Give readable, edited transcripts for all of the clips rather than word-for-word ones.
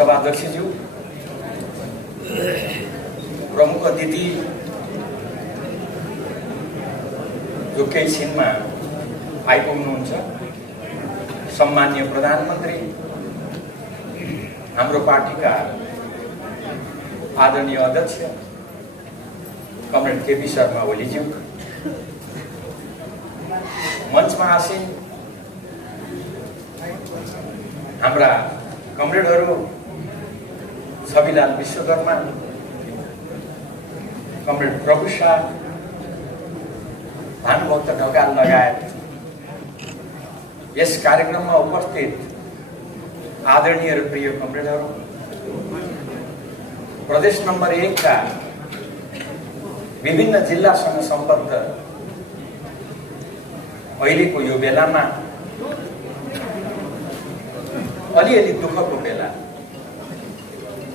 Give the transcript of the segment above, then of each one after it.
सभाध्यक्षज्यू, प्रमुख अतिथि जो केही छिनमा आइपुग्नुहुन्छ, सम्माननीय प्रधानमन्त्री, हाम्रो पार्टीका आदरणीय अध्यक्ष कमरेड केपी शर्मा ओलीज्यू, मञ्चमा आसीन हाम्रा कमरेडहरू छविलाल विश्वकर्मा, कमरेड प्रभु शाह, भानुभक्त ढकाल लगायत यस कार्यक्रममा उपस्थित आदरणीय र प्रिय कमरेडहरू, प्रदेश नम्बर 1 का विभिन्न जिल्लासँग सम्बद्ध अहिलेको यो बेलामा अलिअलि दुःखको बेला,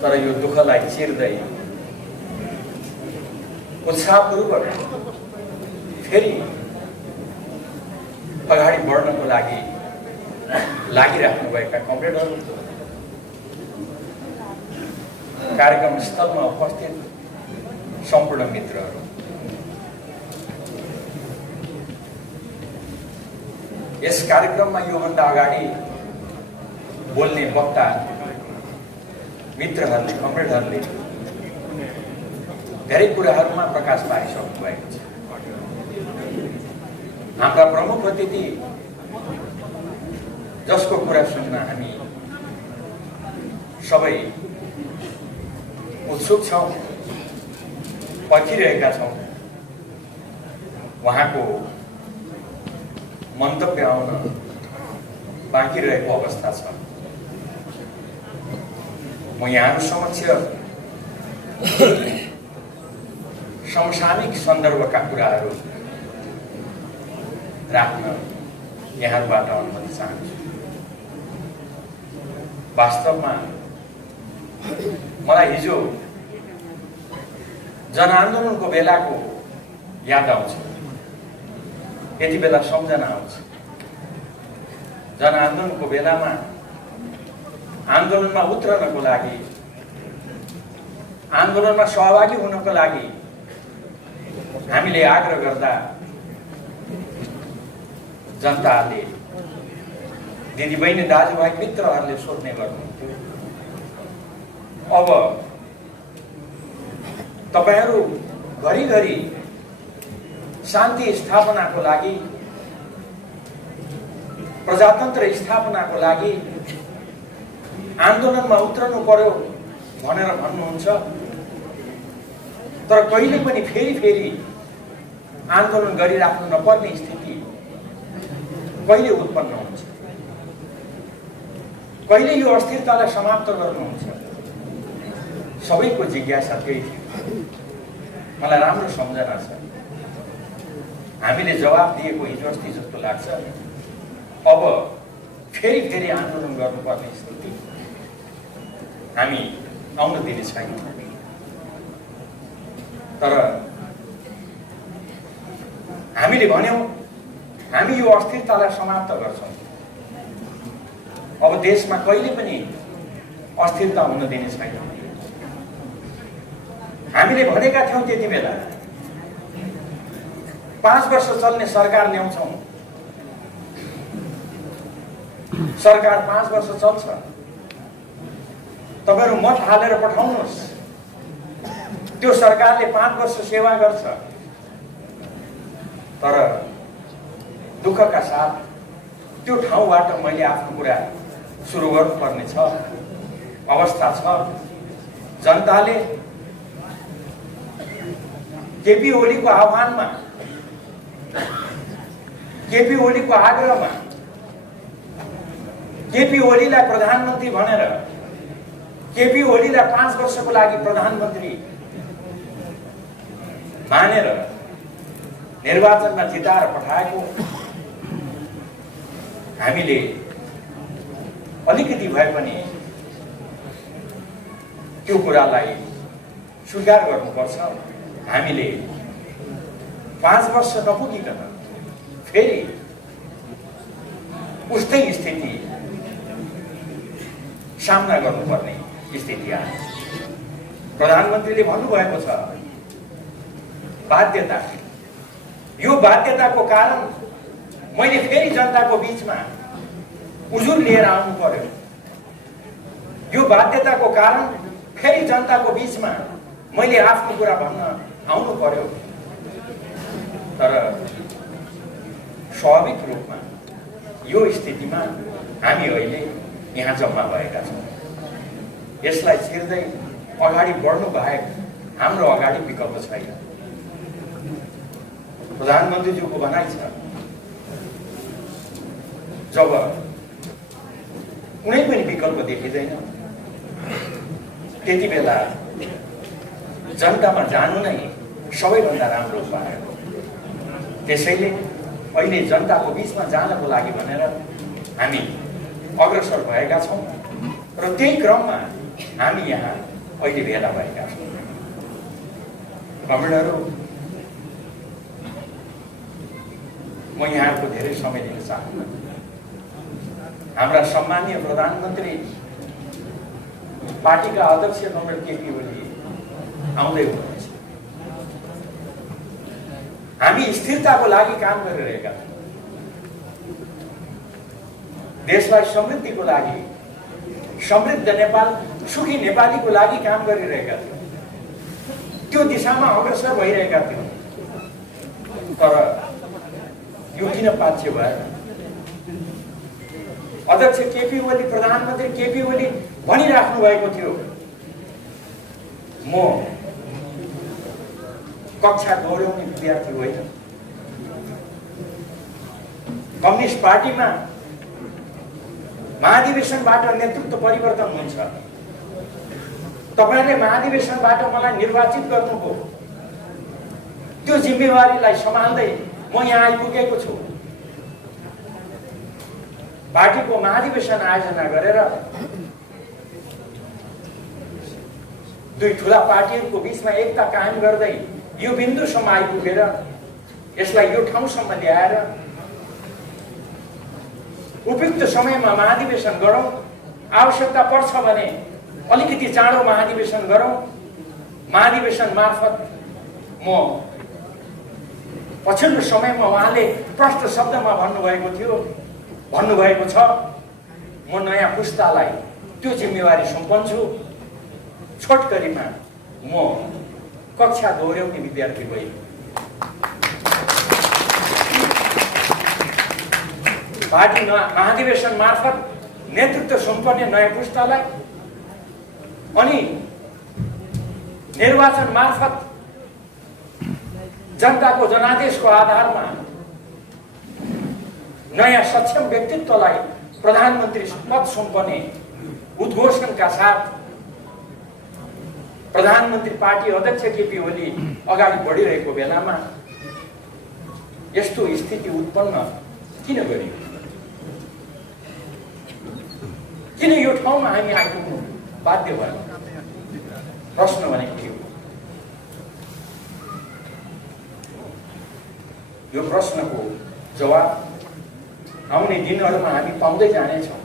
तर यो दुःखलाई चिर्दै उत्साहपूर्वक फेरि अगाडि बढ्नको लागि लागिराख्नुभएका कमरेडहरू, कार्यक्रम स्थलमा उपस्थित सम्पूर्ण मित्रहरू, यस कार्यक्रममा योभन्दा अगाडि बोल्ने वक्ता मित्रहरूले, कमरेडहरूले धेरै कुराहरूमा प्रकाश पारिसक्नु भएको छ। हाम्रा प्रमुख अतिथि जसको कुरा सुन्न हामी सबै उत्सुक छौँ, पर्खिरहेका छौँ, उहाँको मन्तव्य आउन बाँकी रहेको अवस्था छ। म यहाँहरू समक्ष समसामयिक सन्दर्भका कुराहरू राख्न यहाँहरूबाट अनुमति चाहन्छु। वास्तवमा मलाई हिजो जनआन्दोलनको बेलाको याद आउँछ, यति बेला सम्झना आउँछ। जनआन्दोलनको बेलामा आन्दोलनमा उत्रनको लागि, आन्दोलनमा सहभागी हुनको लागि हामीले आग्रह गर्दा जनताले, दिदीबहिनी दाजुभाइ मित्रहरूले सोध्ने गर्नुहुन्थ्यो, अब तपाईहरू घरिघरि शान्ति स्थापनाको लागि, प्रजातन्त्र स्थापनाको लागि आन्दोलनमा उत्रनु पर्यो भनेर भन्नुहुन्छ, तर कहिले पनि फेरि आन्दोलन गरिराख्नु नपर्ने स्थिति कहिले उत्पन्न हुन्छ, कहिले यो अस्थिरतालाई समाप्त गर्नुहुन्छ? सबैको जिज्ञासा त्यही थियो। मलाई राम्रो सम्झना छ, हामीले जवाब दिएको हिजो अस्ति जस्तो लाग्छ। अब फेरि आन्दोलन गर्नुपर्ने स्थिति हामी आउन दिने छैनौँ। तर हामीले भन्यौँ हामी यो अस्थिरतालाई समाप्त गर्छौँ। अब देशमा कहिले पनि अस्थिरता हुन दिने छैन। हामीले भनेका थियौँ त्यति बेला 5 वर्ष चल्ने सरकार ल्याउँछौँ। सरकार 5 वर्ष चल्छ, तपाईहरु मत हालेर पठाउनुहोस्, त्यो सरकारले 5 वर्ष सेवा गर्छ। तर दुःखका साथ त्यो ठाउँबाट मैले आफ्नो कुरा सुरु गर्नुपर्ने छ, अवस्था छ। जनताले केपी ओलीको आह्वानमा, केपी ओलीको आग्रहमा, केपी ओलीलाई प्रधानमन्त्री भनेर, केपी ओलीलाई 5 वर्षको लागि प्रधानमन्त्री मानेर निर्वाचनमा जिताएर पठाएको हामीले अलिकति भए पनि त्यो कुरालाई स्वीकार गर्नुपर्छ। हामीले 5 वर्ष नपुगिकन फेरि उस्तै स्थिति सामना गर्नुपर्ने स्थिति आयो। प्रधानमन्त्रीले भन्नुभएको छ बाध्यता, यो बाध्यताको कारण मैले फेरि जनताको बीचमा उजुर लिएर आउनु पर्यो। यो बाध्यताको कारण फेरि जनताको बीचमा मैले आफ्नो कुरा भन्न आउनु पर्यो। तर स्वाभाविक रूपमा यो स्थितिमा हामी अहिले यहाँ जम्मा भएका छौँ। यसलाई छिर्दै अगाडि बढ्नु बाहेक हाम्रो अगाडि विकल्प छैन। प्रधानमन्त्रीज्यूको भनाइ छ, जब कुनै पनि विकल्प देखिँदैन त्यति बेला जनतामा जानु नै सबैभन्दा राम्रो उपाय हो। त्यसैले अहिले जनताको बीचमा जानको लागि भनेर हामी अग्रसर भएका छौँ र त्यही क्रममा हामी यहाँ अहिले भेला भएका छौँ। कमरेडहरू, म यहाँको धेरै समय दिन चाहन्छु। हाम्रा सम्मानीय प्रधानमन्त्री पार्टीका अध्यक्ष कमरेड केपी ओली आउँदै हुनुहुन्छ। हामी स्थिरताको लागि काम गरिरहेका छौँ। देशलाई समृद्धिको लागि, समृद्ध नेपाल, सुखी नेपालीको लागि काम गरिरहेका थियौँ। त्यो दिशामा अग्रसर भइरहेका थियौँ। तर यो किन पाछ्य भएर अध्यक्ष केपी ओली, प्रधानमन्त्री केपी ओली भनिराख्नु भएको थियो, म कक्षा दोहोऱ्याउने विद्यार्थी होइन। कम्युनिस्ट पार्टीमा महाधिवेशनबाट नेतृत्व परिवर्तन हुन्छ। तपाईले महाधिवेशनबाट मलाई निर्वाचित गर्नुभयो। त्यो जिम्मेवारीलाई सम्हाल्दै म यहाँ आइपुगेको छु। पार्टीको महाधिवेशन आयोजना गरेर दुई ठुला पार्टीहरूको बीचमा एकता कायम गर्दै यो बिन्दुसम्म आइपुगेर यसलाई यो ठाउँसम्म ल्याएर उपयुक्त समयमा महाधिवेशन गरौँ। आवश्यकता पर्छ भने अलिकति चाँडो महाधिवेशन गरौँ। महाधिवेशन मार्फत म पछिल्लो समयमा उहाँले प्रष्ट शब्दमा भन्नुभएको छ, म नयाँ पुस्तालाई त्यो जिम्मेवारी सुम्पन्छु। छोटकरीमा म कक्षा दोहोऱ्याउने विद्यार्थी भएँ। पार्टी महाधिवेशन मार्फत नेतृत्व सुम्पर्ने नयाँ पुस्तालाई अनि निर्वाचन मार्फत जनताको जनादेशको आधारमा नयाँ सक्षम व्यक्तित्वलाई प्रधानमन्त्री पद सुम्पर्ने उद्घोषणका साथ प्रधानमन्त्री पार्टी अध्यक्ष केपी ओली अगाडि बढिरहेको बेलामा यस्तो स्थिति उत्पन्न किन गरियो? किन यो ठाउँमा हामी आइपुग्नु बाध्य भयो? प्रश्न भनेको के हो? यो प्रश्नको जवाब आउने दिनहरूमा हामी पाउँदै जानेछौँ।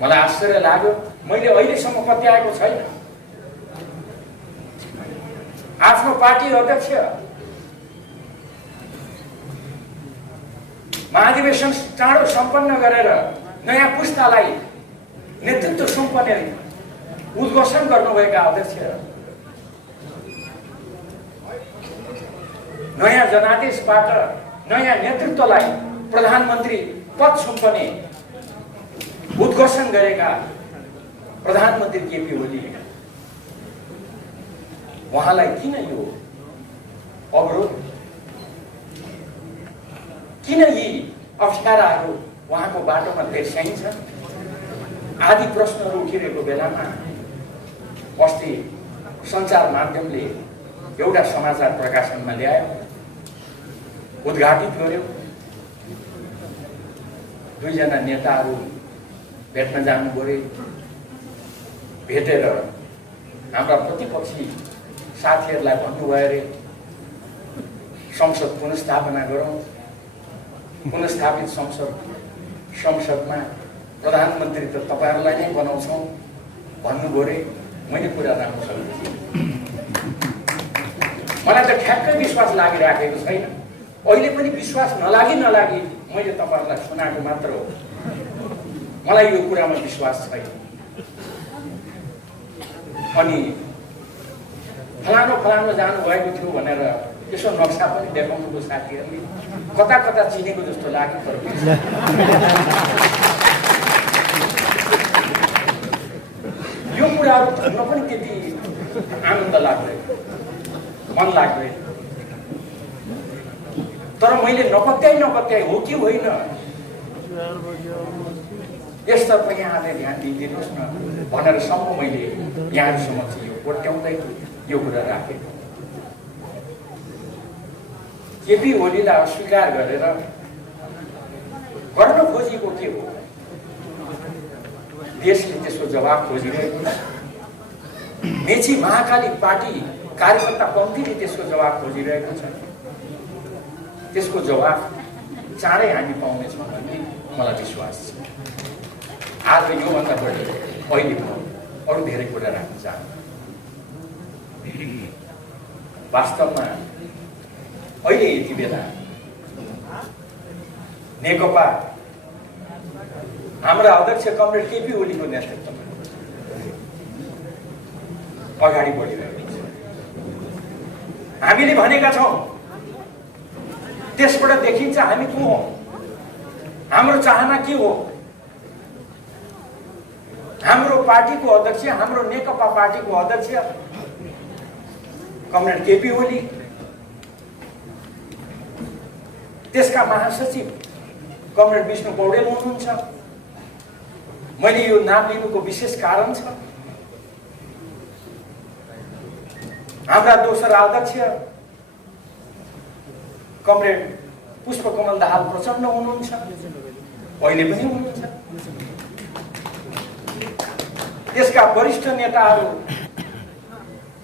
मलाई आश्चर्य लाग्यो, मैले अहिलेसम्म पत्याएको छैन। आफ्नो पार्टी अध्यक्ष महाधिवेशन चाँडो सम्पन्न गरेर नयाँ पुस्तालाई नेतृत्व सुम्पर्ने उद्घोषण गर्नुभएका अध्यक्ष, नयाँ जनादेशबाट नयाँ नेतृत्वलाई प्रधानमन्त्री पद सुम्पर्ने उद्घोषण गरेका प्रधानमन्त्री केपी ओली, उहाँलाई किन यो अवरोध, किन यी अप्ठ्याराहरू उहाँको बाटोमा तेर्स्याइन्छ? आदि प्रश्नहरू उठिरहेको बेलामा अस्ति सञ्चार माध्यमले एउटा समाचार प्रकाशनमा ल्यायो, उद्घाटित गर्यो। दुईजना नेताहरू भेट्न जानु गए। भेटेर हाम्रा प्रतिपक्षी साथीहरूलाई भन्नुभयो अरे संसद पुनर्स्थापना गरौँ। पुनर्स्थापित संसदमा प्रधानमन्त्री त तपाईहरुलाई नै बनाउँछौँ, भन्नुभयो रे मैले कुरा राम्रोसँग बुझेँ। मलाई त ठ्याक्कै विश्वास लागिराखेको छैन। अहिले पनि विश्वास नलागी मैले तपाईँहरूलाई सुनाएको मात्र हो। मलाई यो कुरामा विश्वास छैन। अनि फलानो जानुभएको थियो भनेर यसो नक्सा पनि देखाउनुको साथीहरूले कता कता चिनेको जस्तो लाग्यो। तर यो कुराहरू भन्न पनि त्यति आनन्द लाग्दैन, मन लाग्दैन। तर मैले नपत्याइ हो कि होइन यसतर्फ यहाँले ध्यान दिइदिनुहोस् न भनेर सम्म मैले यहाँहरू समक्ष यो कोट्याउँदै यो कुरा राखेँ। केपी ओलीलाई अस्वीकार गरेर गर्न खोजिएको के हो? देशले त्यसको जवाब खोजिरहेको छ। मेची महाकाली पार्टी कार्यकर्ता कम्तीले त्यसको जवाब खोजिरहेको छ। त्यसको जवाब चाँडै हामी पाउनेछौँ भन्ने मलाई विश्वास छ। आज योभन्दा बढी अहिले म अरू धेरै कुरा राख्न चाहन्छु। वास्तवमा अहिले यति बेला नेकपा हाम्रा अध्यक्ष कमरेड केपी ओलीको नेतृत्वमा अगाडि बढिरहेको छ। हामीले भनेका छौँ, त्यसबाट देखिन्छ हामी को हो, हाम्रो चाहना के हो। हाम्रो पार्टीको अध्यक्ष, हाम्रो नेकपा पार्टीको अध्यक्ष कमरेड केपी ओली, त्यसका महासचिव कमरेड विष्णु पौडेल हुनुहुन्छ। मैले यो नाम लिनुको विशेष कारण छ, हाम्रा दोस्रा अध्यक्ष कमरेड पुष्पकमल दाहाल प्रचण्ड हुनुहुन्छ, अहिले पनि हुनुहुन्छ। त्यसका वरिष्ठ नेताहरू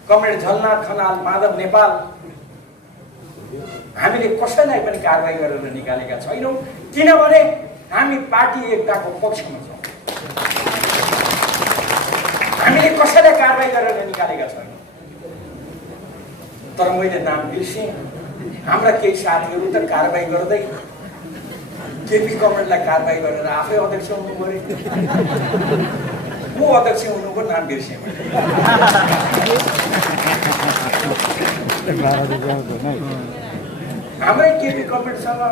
कमरेड झलनाथ खनाल, माधव नेपाल, हामीले कसैलाई पनि कारबाही गरेर निकालेका छैनौँ, किनभने हामी पार्टी एकताको पक्षमा छौँ। हामीले कसैलाई कारबाही गरेर निकालेका छैनौँ। तर मैले नाम बिर्सेँ, हाम्रा केही साथीहरू त कारबाही गर्दै केपी कमरेडलाई कारबाही गरेर आफै अध्यक्ष हुनु पर्यो। को अध्यक्ष हुनुको नाम बिर्सेँ मैले। हाम्रै केपी कमरेडसँग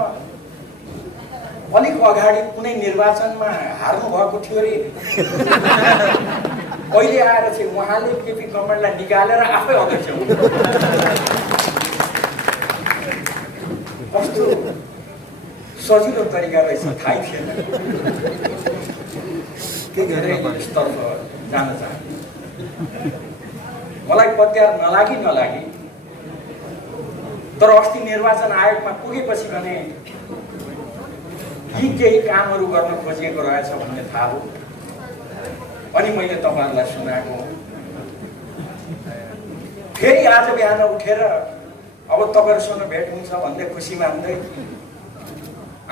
अलिक अगाडि कुनै निर्वाचनमा हार्नु भएको थियो अरे। अहिले आएर चाहिँ उहाँले केपी कमरेडलाई निकालेर आफै अध्यक्ष हुनु। कस्तो सजिलो तरिका रहेछ थाहै थिएन। तर्फ जान चाहन्छु। मलाई पत्यार नलागी तर अस्ति निर्वाचन आयोगमा पुगेपछि भने यी केही कामहरू गर्न खोजिएको रहेछ भन्ने थाहा हो। अनि मैले तपाईँहरूलाई सुनाएको। फेरि आज बिहान उठेर अब तपाईँहरूसँग भेट हुन्छ भन्दै खुसी मान्दै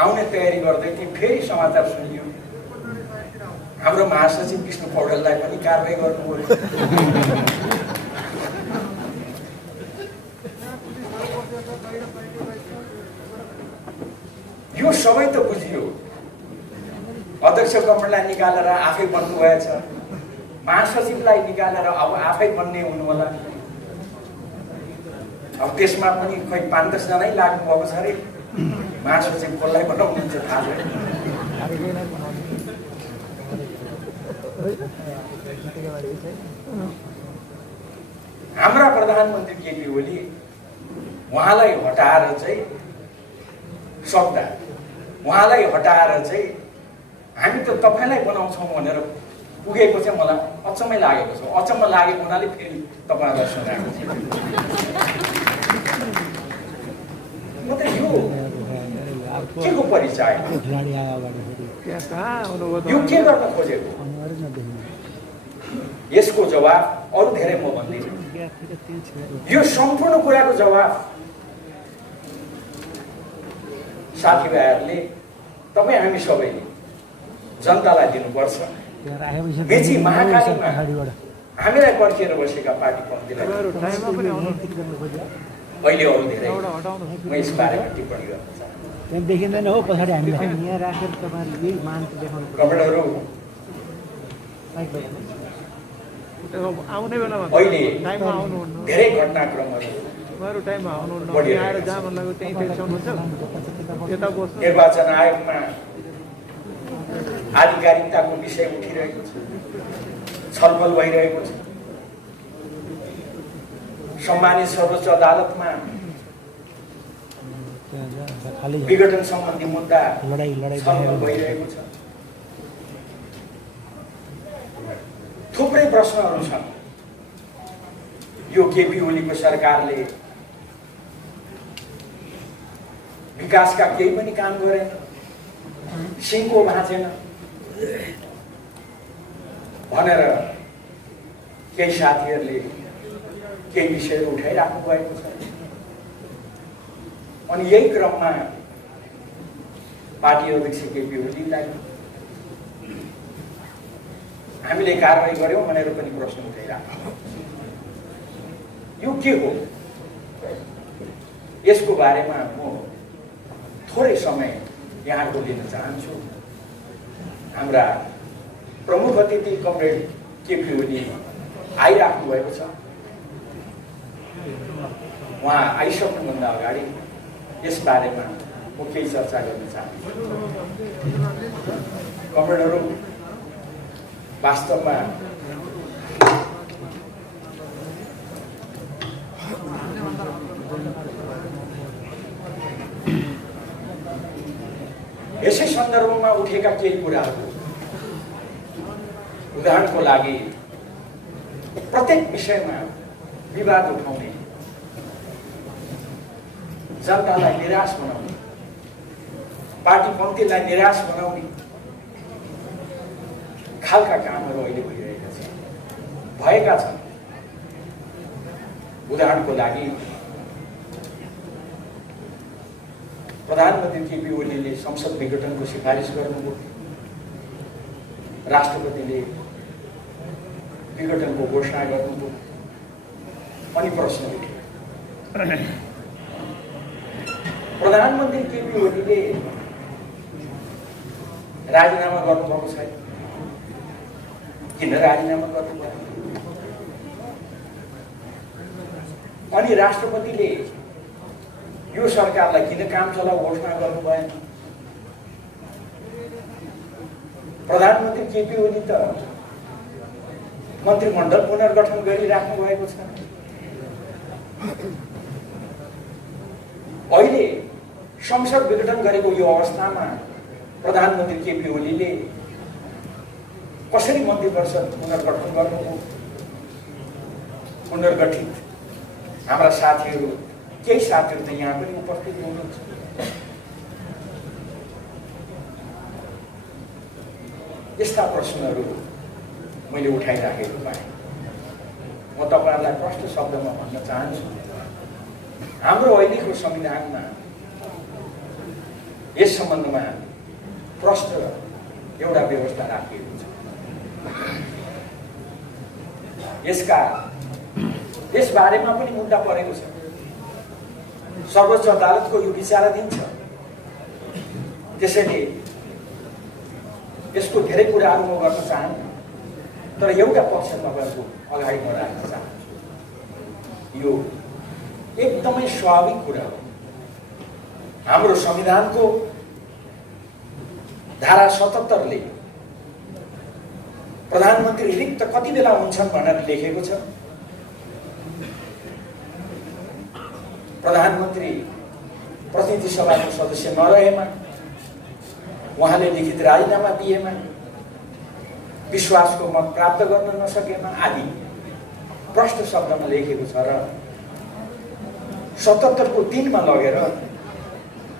आउने तयारी गर्दै थिएँ। फेरि समाचार सुनियो हाम्रो महासचिव विष्णु पौडेललाई पनि कारबाही गर्नुभयो। यो सबै त बुझियो। अध्यक्ष कमरेडलाई निकालेर आफै बन्नु भएछ, महासचिवलाई निकालेर अब आफै बन्ने हुनु होला। अब त्यसमा पनि खै 5-10 जनै लाग्नु भएको छ अरे। महासचिव कसलाई बनाउनुहुन्छ थाहा छैन। हाम्रा प्रधानमन्त्री केपी ओली उहाँलाई हटाएर चाहिँ सक्दा उहाँलाई हटाएर चाहिँ हामी त तपाईँलाई बनाउँछौँ भनेर पुगेको चाहिँ मलाई अचम्मै लागेको छ। अचम्म लागेको हुनाले फेरि तपाईँहरूलाई सुनाएको छु। म त यो के को परिचय, यो के गर्न खोजेको, यसको जवाब अरू धेरै म भन्दिनँ। यो सम्पूर्ण कुराको जवाब साथीभाइहरूले, तपाईँ हामी सबैले जनतालाई दिनुपर्छ। मेची महाकालीमा हामीलाई पर्खिएर बसेका पार्टी पन्थीलाई अहिले अरू धेरै म यस बारेमा टिप्पणी गर्न चाहन्छु। देखिँदैन हो पछाडि हामीले यहाँ राखेर तपाईँहरूले यही मान्छे देखाउनु कमरेडहरू आउने बेलामा अहिले टाइममा आउनुहुन्न धेरै घटनाक्रमहरू उहाँहरू टाइममा आउनुहुन्न आएर जहाँ भन्दा त्यहीँ टेन्सन हुन्छ यता बस्नु। निर्वाचन आयोगमा आधिकारिकताको विषय उठिरहेको छ, छलफल भइरहेको छ। सम्मानित सर्वोच्च अदालतमा विघटन सम्बन्धी मुद्दा छलफल भइरहेको छ। थुप्रै प्रश्नहरू छन्। यो केपी ओलीको सरकारले विकासका केही पनि काम गरेन, सिंहको भाँचेन भनेर केही साथीहरूले केही विषयहरू उठाइराख्नु भएको छ। अनि यही क्रममा पार्टी अध्यक्ष केपी ओलीलाई हामीले कारवाही गर्यौं भनेर पनि प्रश्न उठाइराख्नु। यो के हो? यसको बारेमा म थोरै समय यहाँको लिन चाहन्छु। हाम्रा प्रमुख अतिथि कमरेड केपी ओली आइराख्नु भएको छ। उहाँ आइसक्नुभन्दा अगाडि यस बारेमा म केही चर्चा गर्न चाहन्छु। कमरेडहरू, वास्तवमा यसै सन्दर्भमा उठेका केही कुराहरू, उदाहरणको लागि प्रत्येक विषयमा विवाद उठाउने, जनतालाई निराश बनाउने, पार्टीपन्थीलाई निराश बनाउने खालका कामहरू अहिले भएका छन्। उदाहरणको लागि प्रधानमन्त्री केपी ओलीले संसद विघटनको सिफारिस गर्नुभयो, राष्ट्रपतिले विघटनको घोषणा गर्नुभयो। अनि प्रश्न उठ्यो, प्रधानमन्त्री केपी ओलीले राजीनामा गर्नुभएको छैन, किन राजीनामा गर्नुभयो? अनि राष्ट्रपतिले यो सरकारलाई किन काम चलाऊ घोषणा गर्नु भएन? प्रधानमन्त्री केपी ओली त मन्त्रीमण्डल पुनर्गठन गरिराख्नु भएको छ। अहिले संसद विघटन गरेको यो अवस्थामा प्रधानमन्त्री केपी ओलीले कसरी मन्त्री परिषद पुनर्गठन गर्नुभयो? पुनर्गठित हाम्रा साथीहरू, केही साथीहरू त यहाँ पनि उपस्थित हुनुहुन्छ। यस्ता प्रश्नहरू मैले उठाइराखेको पाएँ। म तपाईँहरूलाई प्रष्ट शब्दमा भन्न चाहन्छु, हाम्रो अहिलेको संविधानमा यस सम्बन्धमा प्रष्ट एउटा व्यवस्था राखिएको छ। यस बारेमा पनि मुद्दा परेको छ। सर्वोच्च अदालतको यो विचाराधीन छ। त्यसैले यसको धेरै कुराहरू म गर्न चाहन्न, तर एउटा पक्ष तपाईँहरूको अगाडि म राख्न चाहन्छु। यो एकदमै स्वाभाविक कुरा हो। हाम्रो संविधानको धारा 77ले प्रधानमन्त्री रिक्त कति बेला हुन्छन् भनेर लेखेको छ। प्रधानमन्त्री प्रतिनिधि सभाको सदस्य नरहेमा, उहाँले लिखित राजीनामा दिएमा, विश्वासको मत प्राप्त गर्न नसकेमा आदि प्रष्ट शब्दमा लेखेको छ। र 77 को 3 मा लगेर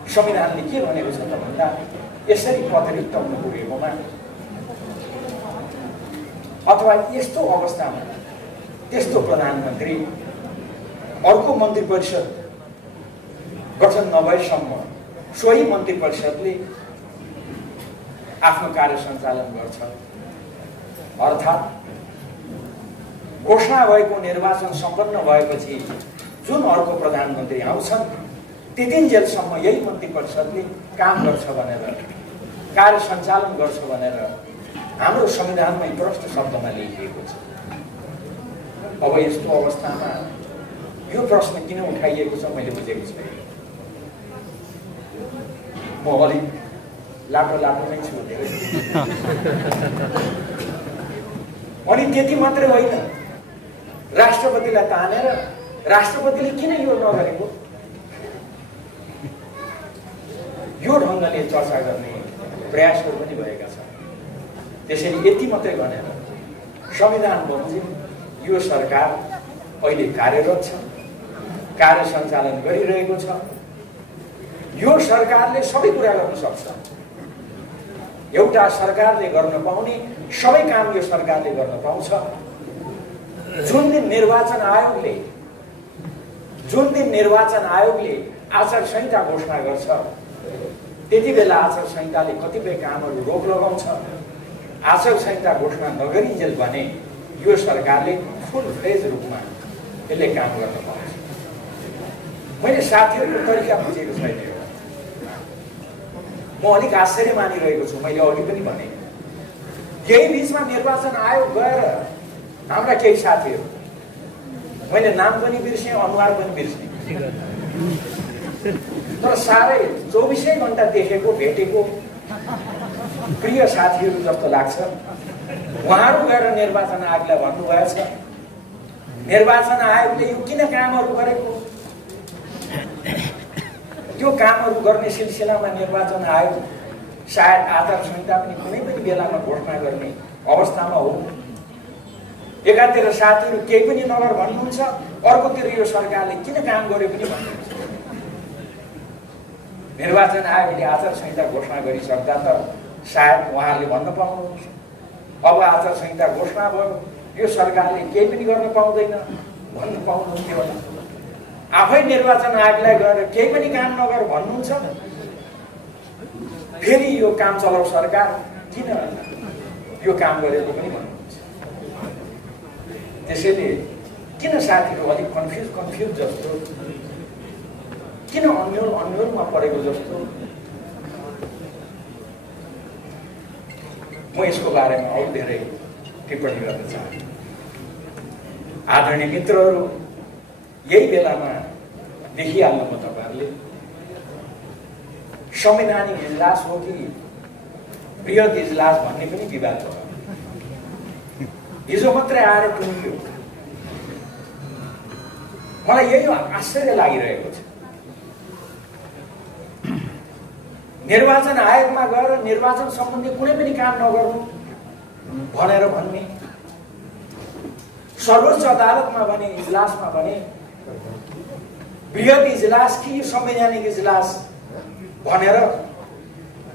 संविधानले के भनेको छ त भन्दा, यसरी पदरिक्त हुन पुगेकोमा अथवा यस्तो अवस्थामा त्यस्तो प्रधानमन्त्री अर्को मन्त्री परिषद गठन नभएसम्म सोही मन्त्री परिषदले आफ्नो कार्य सञ्चालन गर्छ अर्थात् घोषणा भएको निर्वाचन सम्पन्न भएपछि जुन अर्को प्रधानमन्त्री आउँछन् त्यतिन्जेलसम्म यही मन्त्री परिषदले काम गर्छ भनेर, कार्य सञ्चालन गर्छ भनेर हाम्रो संविधानमै प्रष्ट शब्दमा लेखिएको छ। अब यस्तो अवस्थामा यो प्रश्न किन उठाइएको छ मैले बुझेको छैन। म अलिक लाटो नै छु धेरै। अनि त्यति मात्रै होइन, राष्ट्रपतिलाई तानेर राष्ट्रपतिले किन यो नगरेको यो ढङ्गले चर्चा गर्ने प्रयासहरू पनि भएका छन्। त्यसैले यति मात्रै भनेर संविधान बमोजिम यो सरकार अहिले कार्यरत छ, कार्य सञ्चालन गरिरहेको छ। यो सरकारले सबै कुरा गर्न सक्छ। एउटा सरकारले गर्न पाउने सबै काम यो सरकारले गर्न पाउँछ। जुन दिन निर्वाचन आयोगले आचार संहिता घोषणा गर्छ त्यति बेला आचार संहिताले कतिपय कामहरू रोक लगाउँछ। आचार संहिता घोषणा नगरिन्जेल भने यो सरकारले फुल फ्लेज रूपमा यसले काम गर्न पाउँछ। मैले साथीहरूको तरिका बुझेको छैन। म अलिक आश्चर्य मानिरहेको छु। मैले अघि पनि भने यही बिचमा निर्वाचन आयोग गएर हाम्रा केही साथीहरू, मैले नाम पनि बिर्सेँ, अनुहार पनि बिर्सेँ, तर साह्रै 24 घण्टा देखेको भेटेको प्रिय साथीहरू जस्तो लाग्छ। उहाँहरू गएर निर्वाचन आयोगलाई भन्नुभएछ निर्वाचन आयोगले यो किन कामहरू गरेको, त्यो कामहरू गर्ने सिलसिलामा निर्वाचन आयोग सायद आचार संहिता पनि कुनै पनि बेलामा घोषणा गर्ने अवस्थामा हो। एकातिर साथीहरू केही पनि नगर भन्नुहुन्छ, अर्कोतिर यो सरकारले किन काम गर्यो पनि भन्नुहुन्छ। निर्वाचन आयोगले आचार संहिता घोषणा गरिसक्दा त सायद उहाँहरूले भन्न पाउनुहुन्छ अब आचार संहिता घोषणा भयो, यो सरकारले केही पनि गर्न पाउँदैन भन्न पाउनुहुन्थ्यो होला। आफै निर्वाचन आयोगलाई गएर केही पनि काम नगर भन्नुहुन्छ, फेरि यो काम चलाउ सरकार किन यो काम गरेको पनि भन्नुहुन्छ। त्यसैले किन साथीहरू अलिक कन्फ्युज जस्तो, किन अन्योलमा परेको जस्तो, म यसको बारेमा अरू धेरै टिप्पणी गर्न चाहन्छु। आदरणीय मित्रहरू, यही बेलामा देखिहाल्नु म तपाईँहरूले संवैधानिक इजलास हो कि बृहत इजलास भन्ने पनि विवाद हो। हिजो मात्रै आएर टुङ्गियो। मलाई यही आश्चर्य लागिरहेको छ। निर्वाचन आयोगमा गएर निर्वाचन सम्बन्धी कुनै पनि काम नगर्नु भनेर भन्ने, सर्वोच्च अदालतमा भने इजलासमा भने बृहत इजलास कि संवैधानिक इजलास भनेर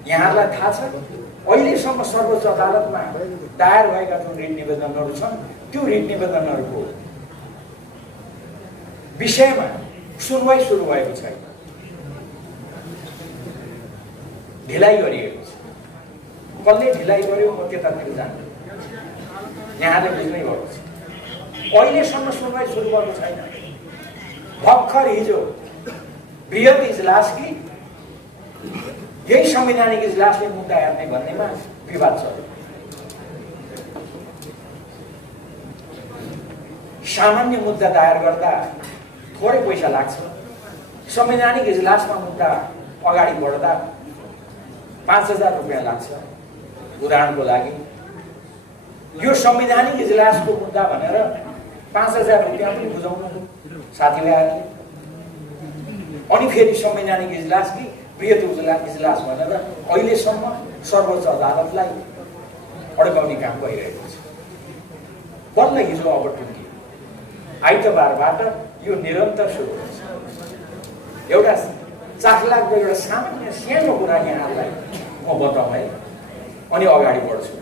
यहाँहरूलाई थाहा छ। अहिलेसम्म सर्वोच्च अदालतमा दायर भएका जुन रिट निवेदनहरू छन् त्यो रिट निवेदनहरूको विषयमा सुनवाई सुरु भएको छैन, ढिलाइ गरिएको छ। कसले ढिलाइ गर्यो म त्यतातिर जान्छु, यहाँले बुझ्नै भएको छ। अहिलेसम्म सुनवाई सुरु भएको छैन। भर्खर हिजो बृहत इजलास कि यही संवैधानिक इजलासले मुद्दा हेर्ने भन्नेमा विवाद चल्यो। सामान्य मुद्दा दायर गर्दा थोरै पैसा लाग्छ, संवैधानिक इजलासमा मुद्दा अगाडि बढ्दा 5000 रुपियाँ लाग्छ। उदाहरणको लागि यो संवैधानिक इजलासको मुद्दा भनेर 5000 रुपियाँ पनि बुझाउनु साथीभाइहरूले, अनि फेरि संवैधानिक इजलास कि बृहत इजलास भनेर अहिलेसम्म सर्वोच्च अदालतलाई अड्काउने काम भइरहेको छ। बल्ल हिजो अब टुङ्गियो। आइतबारबाट यो निरन्तर सुरु हुन्छ। एउटा चाखलाग्दो एउटा सामान्य सानो कुरा यहाँहरूलाई म बताउँ है, अनि अगाडि बढ्छु।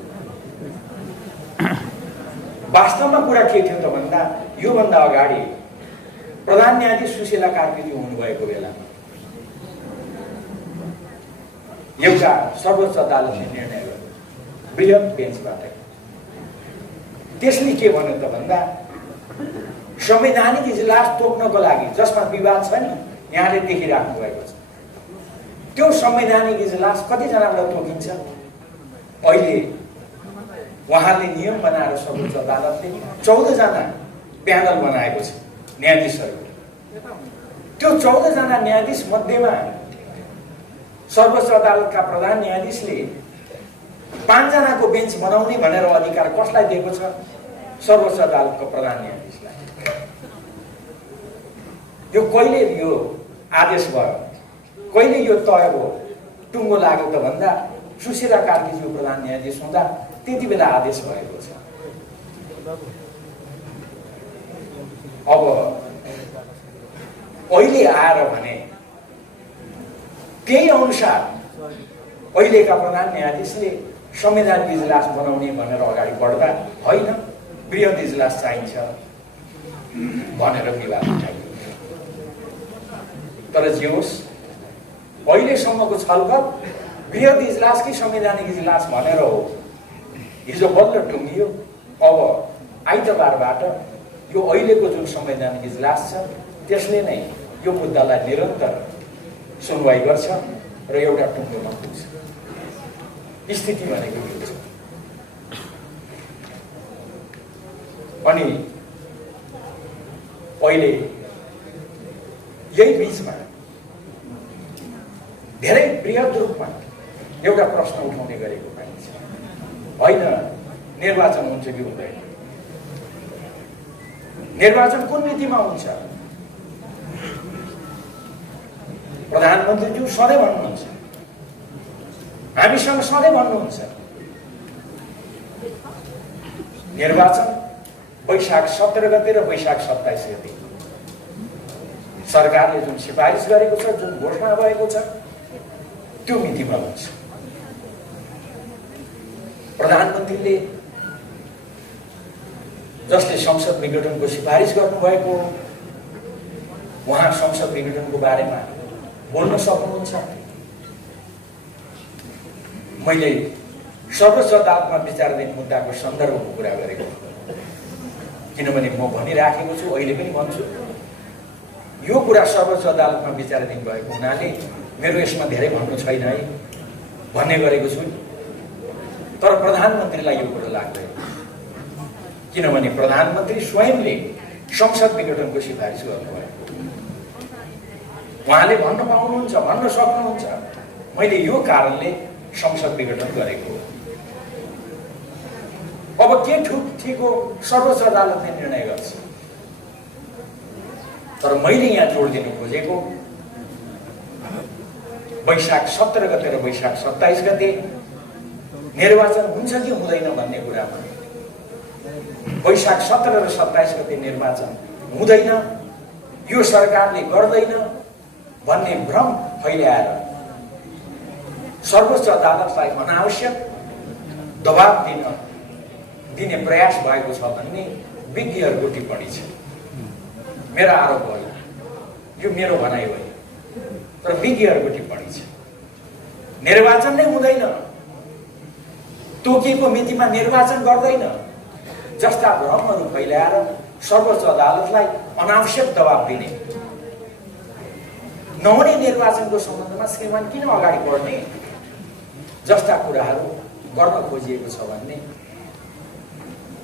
वास्तवमा कुरा के थियो त भन्दा योभन्दा अगाडि प्रधान न्यायाधीश सुशीला कार्कीजी हुनुभएको बेलामा एउटा सर्वोच्च अदालतले निर्णय गर्यो बृहत बेन्चबाट त्यसले के भन्यो त भन्दा संवैधानिक इजलास तोक्नको लागि जसमा विवाद छ नि यहाँले देखिराख्नु भएको छ त्यो संवैधानिक इजलास कतिजनालाई तोकिन्छ अहिले उहाँले नियम बनाएर सर्वोच्च अदालतले 14 जना प्यानल बनाएको छ न्यायाधीशहरू त्यो 14 जना न्यायाधीश मध्येमा सर्वोच्च अदालतका प्रधान न्यायाधीशले 5 जनाको बेन्च बनाउने भनेर अधिकार कसलाई दिएको छ सर्वोच्च अदालतको प्रधान न्यायाधीशलाई यो कहिले यो आदेश भयो कहिले यो तय भयो टुङ्गो लाग्यो त भन्दा सुशीला कार्कीज्यू प्रधान न्यायाधीश हुँदा त्यति बेला आदेश भएको छ अब अहिले आएर भने त्यही अनुसार अहिलेका प्रधान न्यायाधीशले संवैधानिक इजलास बनाउने भनेर अगाडि बढ्दा होइन बृहत इजलास चाहिन्छ भनेर विवाद उठाइयो तर जे होस् अहिलेसम्मको छलफल बृहत इजलास कि संवैधानिक इजलास भनेर हो हिजो बल्ल टुङ्गियो अब आइतबारबाट यो अहिलेको जुन संवैधानिक इजलास छ त्यसले नै यो मुद्दालाई निरन्तर सुनवाई गर्छ र एउटा टुङ्गोमा पुग्छ स्थिति भनेको यो छ अनि अहिले यही बिचमा धेरै बृहत रूपमा एउटा प्रश्न उठाउने गरेको पाइन्छ होइन निर्वाचन हुन्छ कि हुँदैन निर्वाचन कुन मितिमा हुन्छ प्रधानमन्त्रीज्यू सधैँ भन्नुहुन्छ हामीसँग सधैँ भन्नुहुन्छ निर्वाचन वैशाख 17 गते र वैशाख 27 गते सरकारले जुन सिफारिस गरेको छ जुन घोषणा भएको छ त्यो मितिमा हुन्छ प्रधानमन्त्रीले जसले संसद विघटनको सिफारिस गर्नुभएको उहाँ संसद विघटनको बारेमा बोल्न सक्नुहुन्छ मैले सर्वोच्च अदालतमा विचाराधीन मुद्दाको सन्दर्भको कुरा गरेको किनभने म भनिराखेको छु अहिले पनि भन्छु यो कुरा सर्वोच्च अदालतमा विचाराधीन भएको हुनाले मेरो यसमा धेरै भन्नु छैन है भन्ने गरेको छु तर प्रधानमन्त्रीलाई यो कुरा लाग्दैन किनभने प्रधानमन्त्री स्वयंले संसद विघटनको सिफारिस गर्नुभयो उहाँले भन्न पाउनुहुन्छ भन्न सक्नुहुन्छ मैले यो कारणले संसद विघटन गरेको हो अब के ठिक हो सर्वोच्च अदालतले निर्णय गर्छ तर मैले यहाँ जोड दिनु खोजेको वैशाख 17 गते र वैशाख 27 गते निर्वाचन हुन्छ कि हुँदैन भन्ने कुरामा वैशाख 17 र 27 गते निर्वाचन हुँदैन यो सरकारले गर्दैन भन्ने भ्रम फैल्याएर सर्वोच्च अदालतलाई अनावश्यक दबाब दिने प्रयास भएको छ भन्ने विज्ञहरूको टिप्पणी छ मेरो आरोप होइन यो मेरो भनाइ होइन तर विज्ञहरूको टिप्पणी छ निर्वाचन नै हुँदैन तोकिएको मितिमा निर्वाचन गर्दैन जस्ता भ्रमहरू फैलाएर सर्वोच्च अदालतलाई अनावश्यक दबाब दिने नहुने निर्वाचनको सम्बन्धमा श्रीमान किन अगाडि बढ्ने जस्ता कुराहरू गर्न खोजिएको छ भन्ने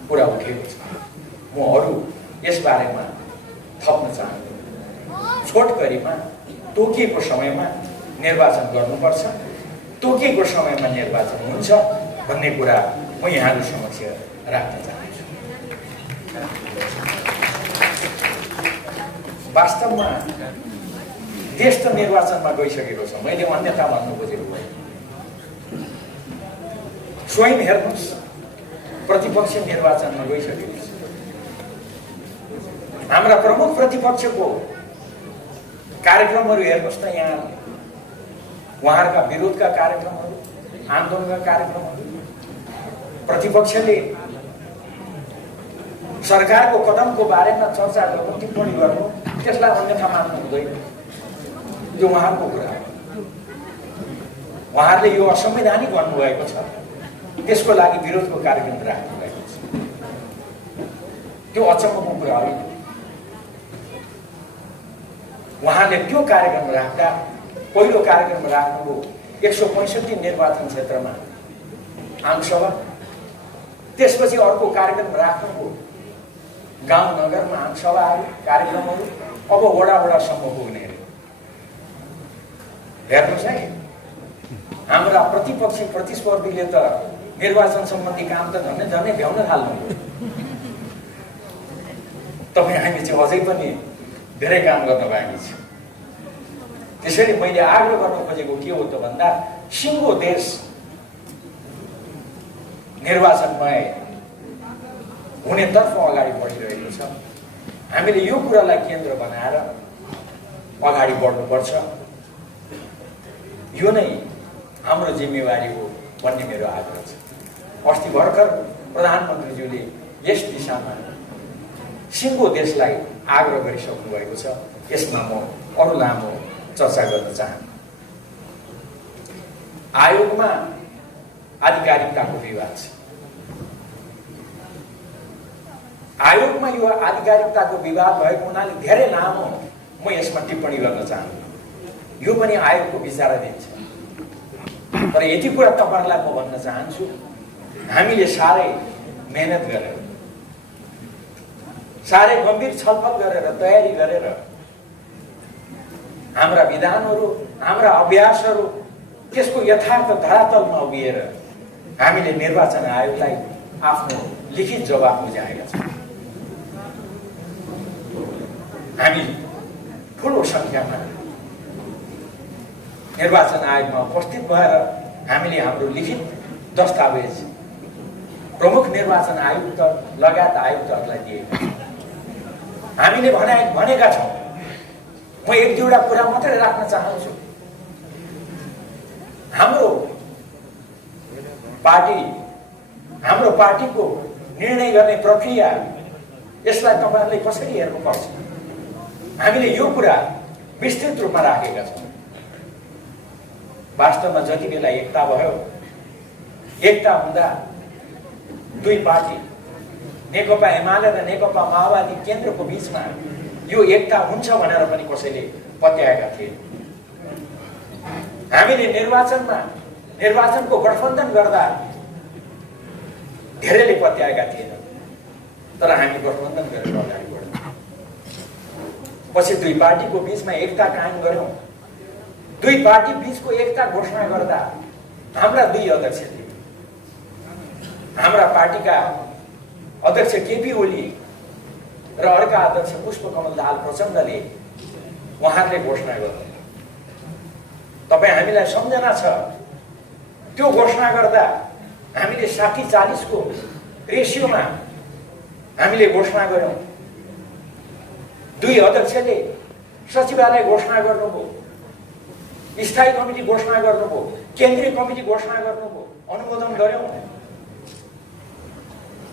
कुरा उठेको छ म अरू यसबारेमा थप्न चाहन्छु छोटकरीमा तोकिएको समयमा निर्वाचन गर्नुपर्छ तोकिएको समयमा निर्वाचन हुन्छ भन्ने कुरा म यहाँहरू समक्ष राख्न चाहन्छु वास्तवमा देश त निर्वाचनमा गइसकेको छ मैले अन्यथा भन्नु खोजेको होइन स्वयं हेर्नुहोस् प्रतिपक्ष निर्वाचनमा गइसकेको छ हाम्रा प्रमुख प्रतिपक्षको कार्यक्रमहरू हेर्नुहोस् न यहाँ उहाँहरूका विरोधका कार्यक्रमहरू आन्दोलनका कार्यक्रमहरू प्रतिपक्षले सरकारको कदमको बारेमा चर्चा गर्नु टिप्पणी गर्नु त्यसलाई अन्यथा मान्नु हुँदैन यो उहाँहरूको कुरा हो उहाँहरूले यो असंवैधानिक भन्नुभएको छ त्यसको लागि विरोधको कार्यक्रम राख्नु भएको छ त्यो अचम्मको कुरा होइन। उहाँले त्यो कार्यक्रम राख्दा पहिलो कार्यक्रम राख्नुभयो 165 निर्वाचन क्षेत्रमा आमसभा, त्यसपछि अर्को कार्यक्रम राख्नुभयो गाउँ नगरमा आमसभाहरू कार्यक्रमहरू, अब वडासम्म पुग्ने। हेर्नुहोस् है, हाम्रा प्रतिपक्षी प्रतिस्पर्धीले त निर्वाचन सम्बन्धी काम त झन्डै भ्याउन थाल्नुभयो। तपाईँ हामी चाहिँ अझै पनि धेरै काम गर्न बाँकी छ। त्यसैले मैले आग्रह गर्न खोजेको के हो त भन्दा सिङ्गो देश निर्वाचनमय हुनेतर्फ अगाडि बढिरहेको छ। हामीले यो कुरालाई केन्द्र बनाएर अगाडि बढ्नुपर्छ। यो नै हाम्रो जिम्मेवारी हो भन्ने मेरो आग्रह छ। अस्ति भर्खर प्रधानमन्त्रीज्यूले यस दिशामा सिङ्गो देशलाई आग्रह गरिसक्नु भएको छ। यसमा म अरू लामो चर्चा गर्न चाहन्छु। आयोगमा आधिकारिकताको विवाद छ। आयोगमा यो आधिकारिकताको विवाद भएको हुनाले धेरै लामो म यसमा टिप्पणी गर्न चाहन्छु। यो पनि आयोगको विचाराधीन छ। तर यति कुरा तपाईँहरूलाई म भन्न चाहन्छु, हामीले साह्रै मेहनत गरेर, साह्रै गम्भीर छलफल गरेर, तयारी गरेर हाम्रा विधानहरू, हाम्रा अभ्यासहरू, त्यसको यथार्थ धरातलमा उभिएर हामीले निर्वाचन आयोगलाई आफ्नो लिखित जवाब बुझाएका छौँ। हामी ठुलो सङ्ख्यामा निर्वाचन आयोगमा उपस्थित भएर हामीले हाम्रो लिखित दस्तावेज प्रमुख निर्वाचन आयुक्त लगायत आयुक्तहरूलाई दिएका छौँ। हामीले भनेका छौँ। म एक दुईवटा कुरा मात्रै राख्न चाहन्छु। हाम्रो पार्टीको निर्णय गर्ने प्रक्रिया, यसलाई तपाईँहरूले कसरी हेर्नुपर्छ, हामीले यो कुरा विस्तृत रूपमा राखेका छौँ। वास्तवमा जति बेला एकता भयो, एकता हुँदा दुई पार्टी नेकपा एमाले र नेकपा माओवादी केन्द्रको बीचमा यो एकता हुन्छ भनेर पनि कसैले पत्याएका थिए। हामीले निर्वाचनको गठबन्धन गर्दा धेरैले पत्याएका थिएन, तर हामी गठबन्धन गरेर अगाडि बढ्यौँ। पछि दुई पार्टीको बीचमा एकता कायम गर्यौँ। दुई पार्टी बीचको एकता घोषणा गर्दा हाम्रा दुई अध्यक्ष थिए। हाम्रा पार्टीका अध्यक्ष केपी ओली र अर्का अध्यक्ष पुष्पकमल दाहाल प्रचण्डले उहाँहरूले घोषणा गर्नु। तपाईँ हामीलाई सम्झना छ, त्यो घोषणा गर्दा हामीले 60-40 को रेसियोमा हामीले घोषणा गर्यौँ। दुई अध्यक्षले सचिवालय घोषणा गर्नुभयो, स्थायी कमिटी घोषणा गर्नुभयो, केन्द्रीय कमिटी घोषणा गर्नुभयो, अनुमोदन गर्यौँ।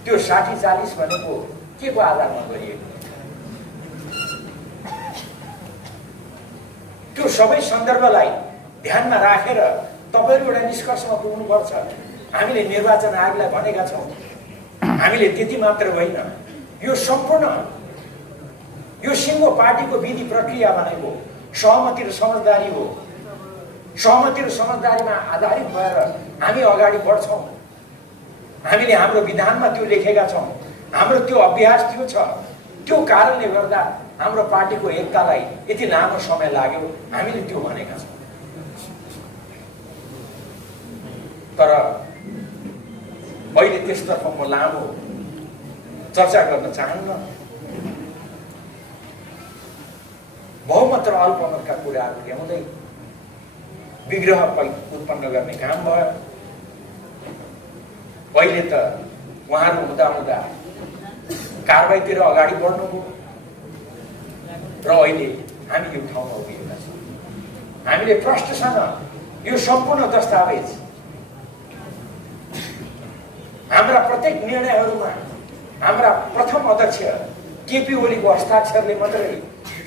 त्यो 60-40 भनेको के को आधारमा गरिएको? त्यो सबै सन्दर्भलाई ध्यानमा राखेर तपाईँहरू एउटा निष्कर्षमा पुग्नुपर्छ। हामीले निर्वाचन आयोगलाई भनेका छौँ, हामीले त्यति मात्र होइन, यो सम्पूर्ण यो सिङ्गो पार्टीको विधि प्रक्रिया भनेको सहमति र समझदारी हो। सहमति र समझदारीमा आधारित भएर हामी अगाडि बढ्छौँ। हामीले हाम्रो विधानमा त्यो लेखेका छौँ, हाम्रो त्यो अभ्यास त्यो छ। त्यो कारणले गर्दा हाम्रो पार्टीको एकतालाई यति लामो समय लाग्यो, हामीले त्यो भनेका छौँ। तर अहिले त्यसतर्फ म लामो चर्चा गर्न चाहन्न। बहुमत र अल्पमतका कुराहरू ल्याउँदै विग्रह उत्पन्न गर्ने काम भयो। पहिले त उहाँहरू हुँदा कारबाहीतिर अगाडि बढ्नुभयो र अहिले हामी यो ठाउँमा उभिएका छौँ। हामीले प्रष्टसँग यो सम्पूर्ण दस्तावेज हाम्रा प्रत्येक निर्णयहरूमा हाम्रा प्रथम अध्यक्ष केपी ओलीको हस्ताक्षरले मात्रै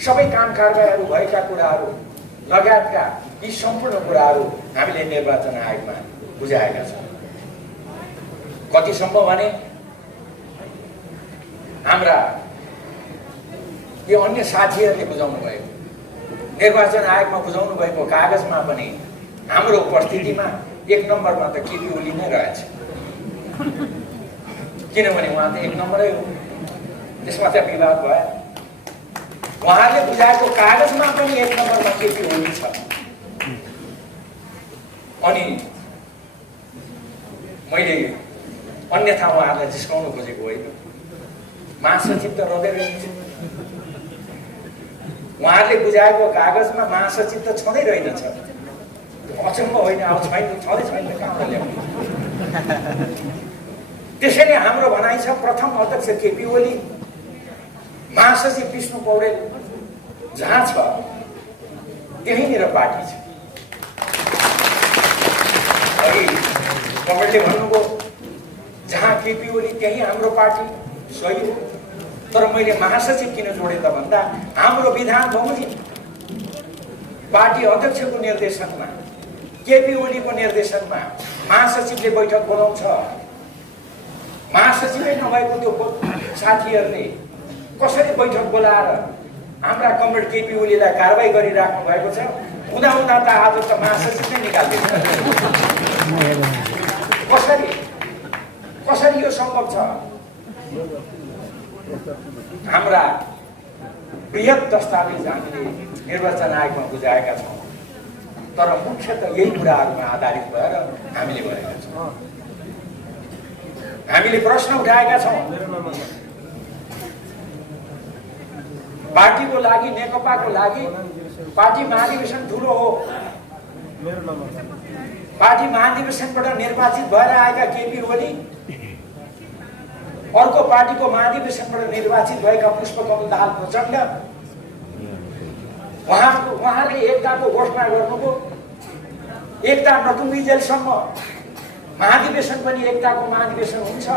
सबै काम कारबाहीहरू भएका कुराहरू लगायतका यी सम्पूर्ण कुराहरू हामीले निर्वाचन आयोगमा बुझाएका छौँ। कतिसम्म भने हाम्रा यो अन्य साथीहरूले बुझाउनु भएको निर्वाचन आयोगमा बुझाउनु भएको कागजमा पनि हाम्रो उपस्थितिमा 1 नम्बरमा त केपी ओली नै रहेछ। किनभने उहाँ त 1 नम्बरै हो, त्यसमा चाहिँ विवाद भयो। उहाँले बुझाएको कागजमा पनि 1 नम्बरमा केपी ओली छ। अनि मैले अन्यथा उहाँहरूलाई जिस्काउनु खोजेको होइन। महासचिव त रहँदै रहन्छ, उहाँहरूले बुझाएको कागजमा महासचिव त छँदै रहेनछ। अचम्म होइन, अब छैन, छँदै छैन, कहाँबाट ल्याउने। त्यसैले हाम्रो भनाइ छ प्रथम अध्यक्ष केपी ओली, महासचिव विष्णु पौडेल जहाँ छ त्यहीँनिर पार्टी छ। अघि कमलले भन्नुभयो जहाँ केपी ओली त्यही हाम्रो पार्टी, सही हो। तर मैले महासचिव किन जोडेँ त भन्दा हाम्रो विधान बमोजिम पार्टी अध्यक्षको निर्देशनमा, केपी ओलीको निर्देशनमा महासचिवले बैठक बोलाउँछ। महासचिवै नभएको त्यो साथीहरूले कसरी बैठक बोलाएर हाम्रा कमरेड केपी ओलीलाई कारबाही गरिराख्नु भएको छ। हुँदा हुँदा त आज त महासचिव नै निकाल्दैछ। कसरी यो सम्भव छ? हाम्रा बृहत दस्तावेज हामीले निर्वाचन आयोगमा बुझाएका छौँ, तर मुख्यतः यही कुराहरूमा आधारित भएर हामीले गरेका छौँ। हामीले प्रश्न उठाएका छौँ, पार्टीको लागि, नेकपाको लागि पार्टी महाधिवेशन ठुलो हो। पार्टी महाधिवेशनबाट निर्वाचित भएर आएका केपी ओली, अर्को पार्टीको महाधिवेशनबाट निर्वाचित भएका पुष्पकमल दाहाल प्रचण्ड, उहाँहरूले एकताको घोषणा गर्नुभयो। एकता नटुङ्गिजेलसम्म महाधिवेशन पनि एकताको महाधिवेशन हुन्छ,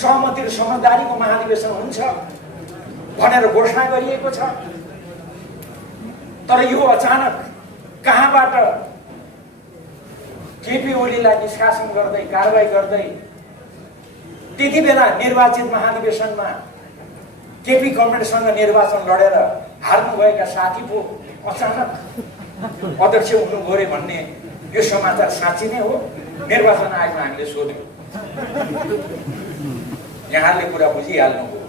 सहमति र समझदारीको महाधिवेशन हुन्छ भनेर घोषणा गरिएको छ। तर यो अचानक कहाँबाट केपी ओलीलाई निष्कासन गर्दै, कारबाही गर्दै, त्यति बेला निर्वाचित महाधिवेशनमा केपी कमरेडसँग निर्वाचन लडेर हार्नुभएका साथी पो अचानक अध्यक्ष हुनु गयो भन्ने यो समाचार साँच्ची नै हो? निर्वाचन आयोगमा हामीले सोध्यौँ, यहाँले कुरा बुझिहाल्नुभयो।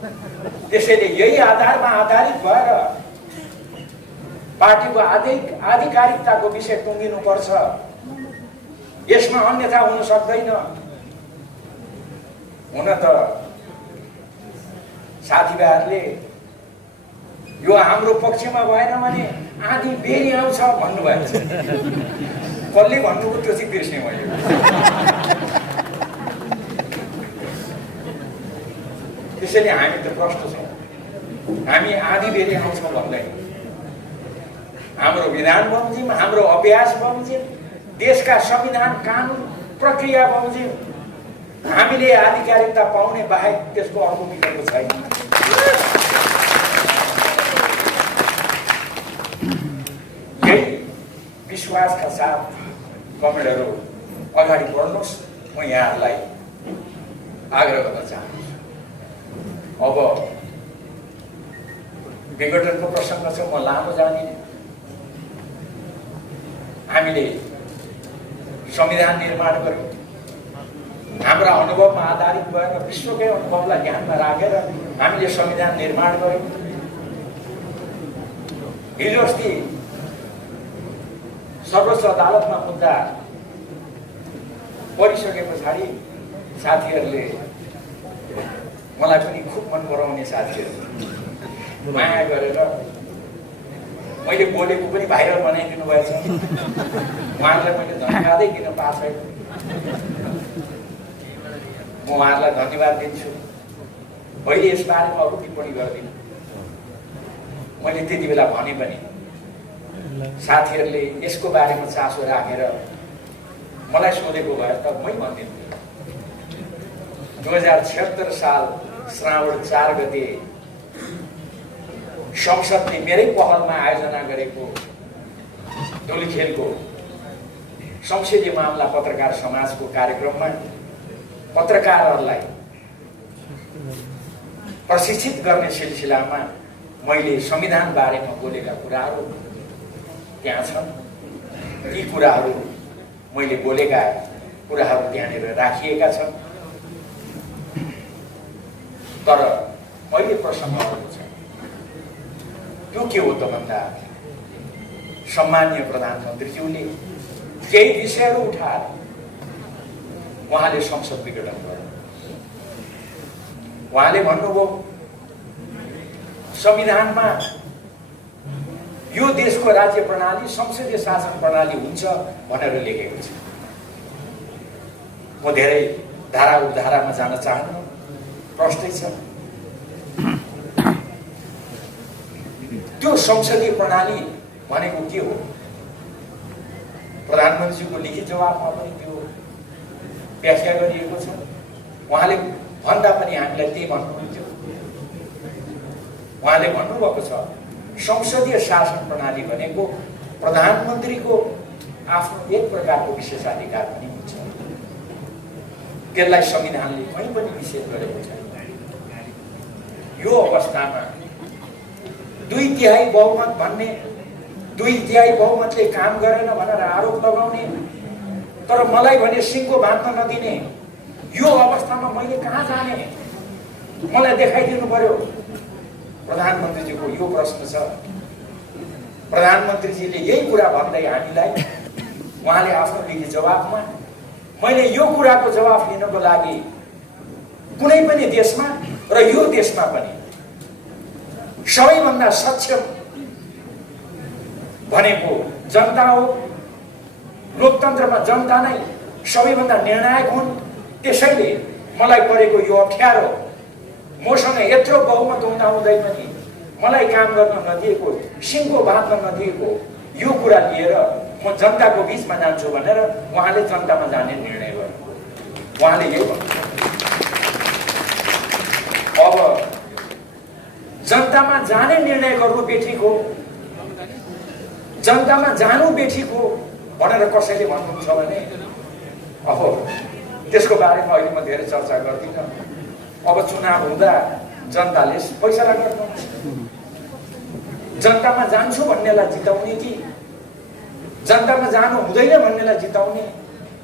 त्यसैले यही आधारमा आधारित भएर पार्टीको आधिकारिकताको विषय टुङ्गिनुपर्छ। यसमा अन्यथा हुन सक्दैन। हुन त साथीभाइहरूले यो हाम्रो पक्षमा भएन भने आधी बेरी आउँछ भन्नुभएको छ। कसले भन्नुभयो त्यो चाहिँ बिर्सेँ मैले। त्यसैले हामी त प्रश्न छौँ, हामी आधी बेरी आउँछौँ भन्दैन। हाम्रो विधान बमोजिम, हाम्रो अभ्यास बमोजिम, देशका संविधान, कानुन, प्रक्रिया बमोजिम हामीले आधिकारिकता पाउने बाहेक त्यसको अर्को विकल्प छैन। यही विश्वासका साथ कमरेडहरू अगाडि बढ्नुहोस्। म यहाँहरूलाई आग्रह गर्न चाहन्छु। अब विघटनको प्रसङ्ग छ, म लामो जादिनँ। हामीले संविधान निर्माण गर्यौँ, हाम्रा अनुभवमा आधारित भएर, विश्वकै अनुभवलाई ध्यानमा राखेर हामीले संविधान निर्माण गर्यौँ। हिजो अस्ति सर्वोच्च अदालतमा मुद्दा परिसके पछाडि साथीहरूले, मलाई पनि खुब मन पराउने साथीहरू माया गरेर मैले बोलेको पनि भाइरल बनाइदिनु भएछ। उहाँहरूलाई मैले धन्यवादै दिन पाएको छैन। म उहाँहरूलाई धन्यवाद दिन्छु। मैले यसबारेमा अरू टिप्पणी गर्दिनँ। मैले त्यति बेला भने पनि साथीहरूले यसको बारेमा चासो राखेर मलाई सोधेको भए त मै भनिदिन्थेँ। 2076 साल श्रावण 4 गते संसदले मेरै पहलमा आयोजना गरेको धुलीखेलको संसदीय मामला पत्रकार समाजको कार्यक्रममा पत्रकारहरूलाई प्रशिक्षित गर्ने सिलसिलामा मैले संविधान बारेमा बोलेका कुराहरू त्यहाँ छन्। ती कुराहरू मैले बोलेका कुराहरू त्यहाँनिर राखिएका छन्। तर अहिले प्रसङ्ग आएको छ, त्यो के हो त भन्दा सम्माननीय प्रधानमन्त्रीज्यूले केही विषयहरू उठाएर उहाँले संसद विघटन गर्नु। उहाँले भन्नुभयो संविधानमा यो देशको राज्य प्रणाली संसदीय शासन प्रणाली हुन्छ भनेर लेखेको छ। म धेरै धारा उपधारामा जान चाहन्न, प्रश्नै छ। त्यो संसदीय प्रणाली भनेको के हो? प्रधानमन्त्रीको लिखित जवाफमा पनि त्यो व्याख्या गरिएको छ। उहाँले भन्दा पनि हामीलाई त्यही भन्नुहुन्थ्यो। उहाँले भन्नुभएको छ संसदीय शासन प्रणाली भनेको प्रधानमन्त्रीको आफ्नो एक प्रकारको विशेषाधिकार पनि हुन्छ। त्यसलाई संविधानले कहीँ पनि निषेध गरेको छ। यो अवस्थामा 2/3 बहुमत भन्ने, 2/3 बहुमतले काम गरेन भनेर आरोप लगाउने, तर मलाई भने सिङ्गो बाँध्न नदिने, यो अवस्थामा मैले कहाँ जाने? मलाई देखाइदिनु पर्यो। प्रधानमन्त्रीजीको यो प्रश्न छ। प्रधानमन्त्रीजीले यही कुरा भन्दै हामीलाई, उहाँले आफ्नो लिखित जवाफमा, मैले यो कुराको जवाफ लिनको लागि कुनै पनि देशमा र यो देशमा पनि सबैभन्दा सक्षम भनेको जनता हो। लोकतन्त्रमा जनता नै सबैभन्दा निर्णायक हुन्। त्यसैले मलाई परेको यो अप्ठ्यारो, मसँग यत्रो बहुमत हुँदाहुँदै पनि मलाई काम गर्न नदिएको, सिङ्गो बाँध्न नदिएको यो कुरा लिएर म जनताको बिचमा जान्छु भनेर उहाँले जनतामा जाने निर्णय गर्नु। उहाँले यही भन्नु। अब जनतामा जाने निर्णय गर्नु बेठिक हो, जनतामा जानु बेठिक हो भनेर कसैले भन्नुहुन्छ भने अब त्यसको बारेमा अहिले म धेरै चर्चा गर्दिनँ। अब चुनाव हुँदा जनताले फैसला गर्नुहुन्छ। जनतामा जान्छु भन्नेलाई जिताउने कि जनतामा जानु हुँदैन भन्नेलाई जिताउने,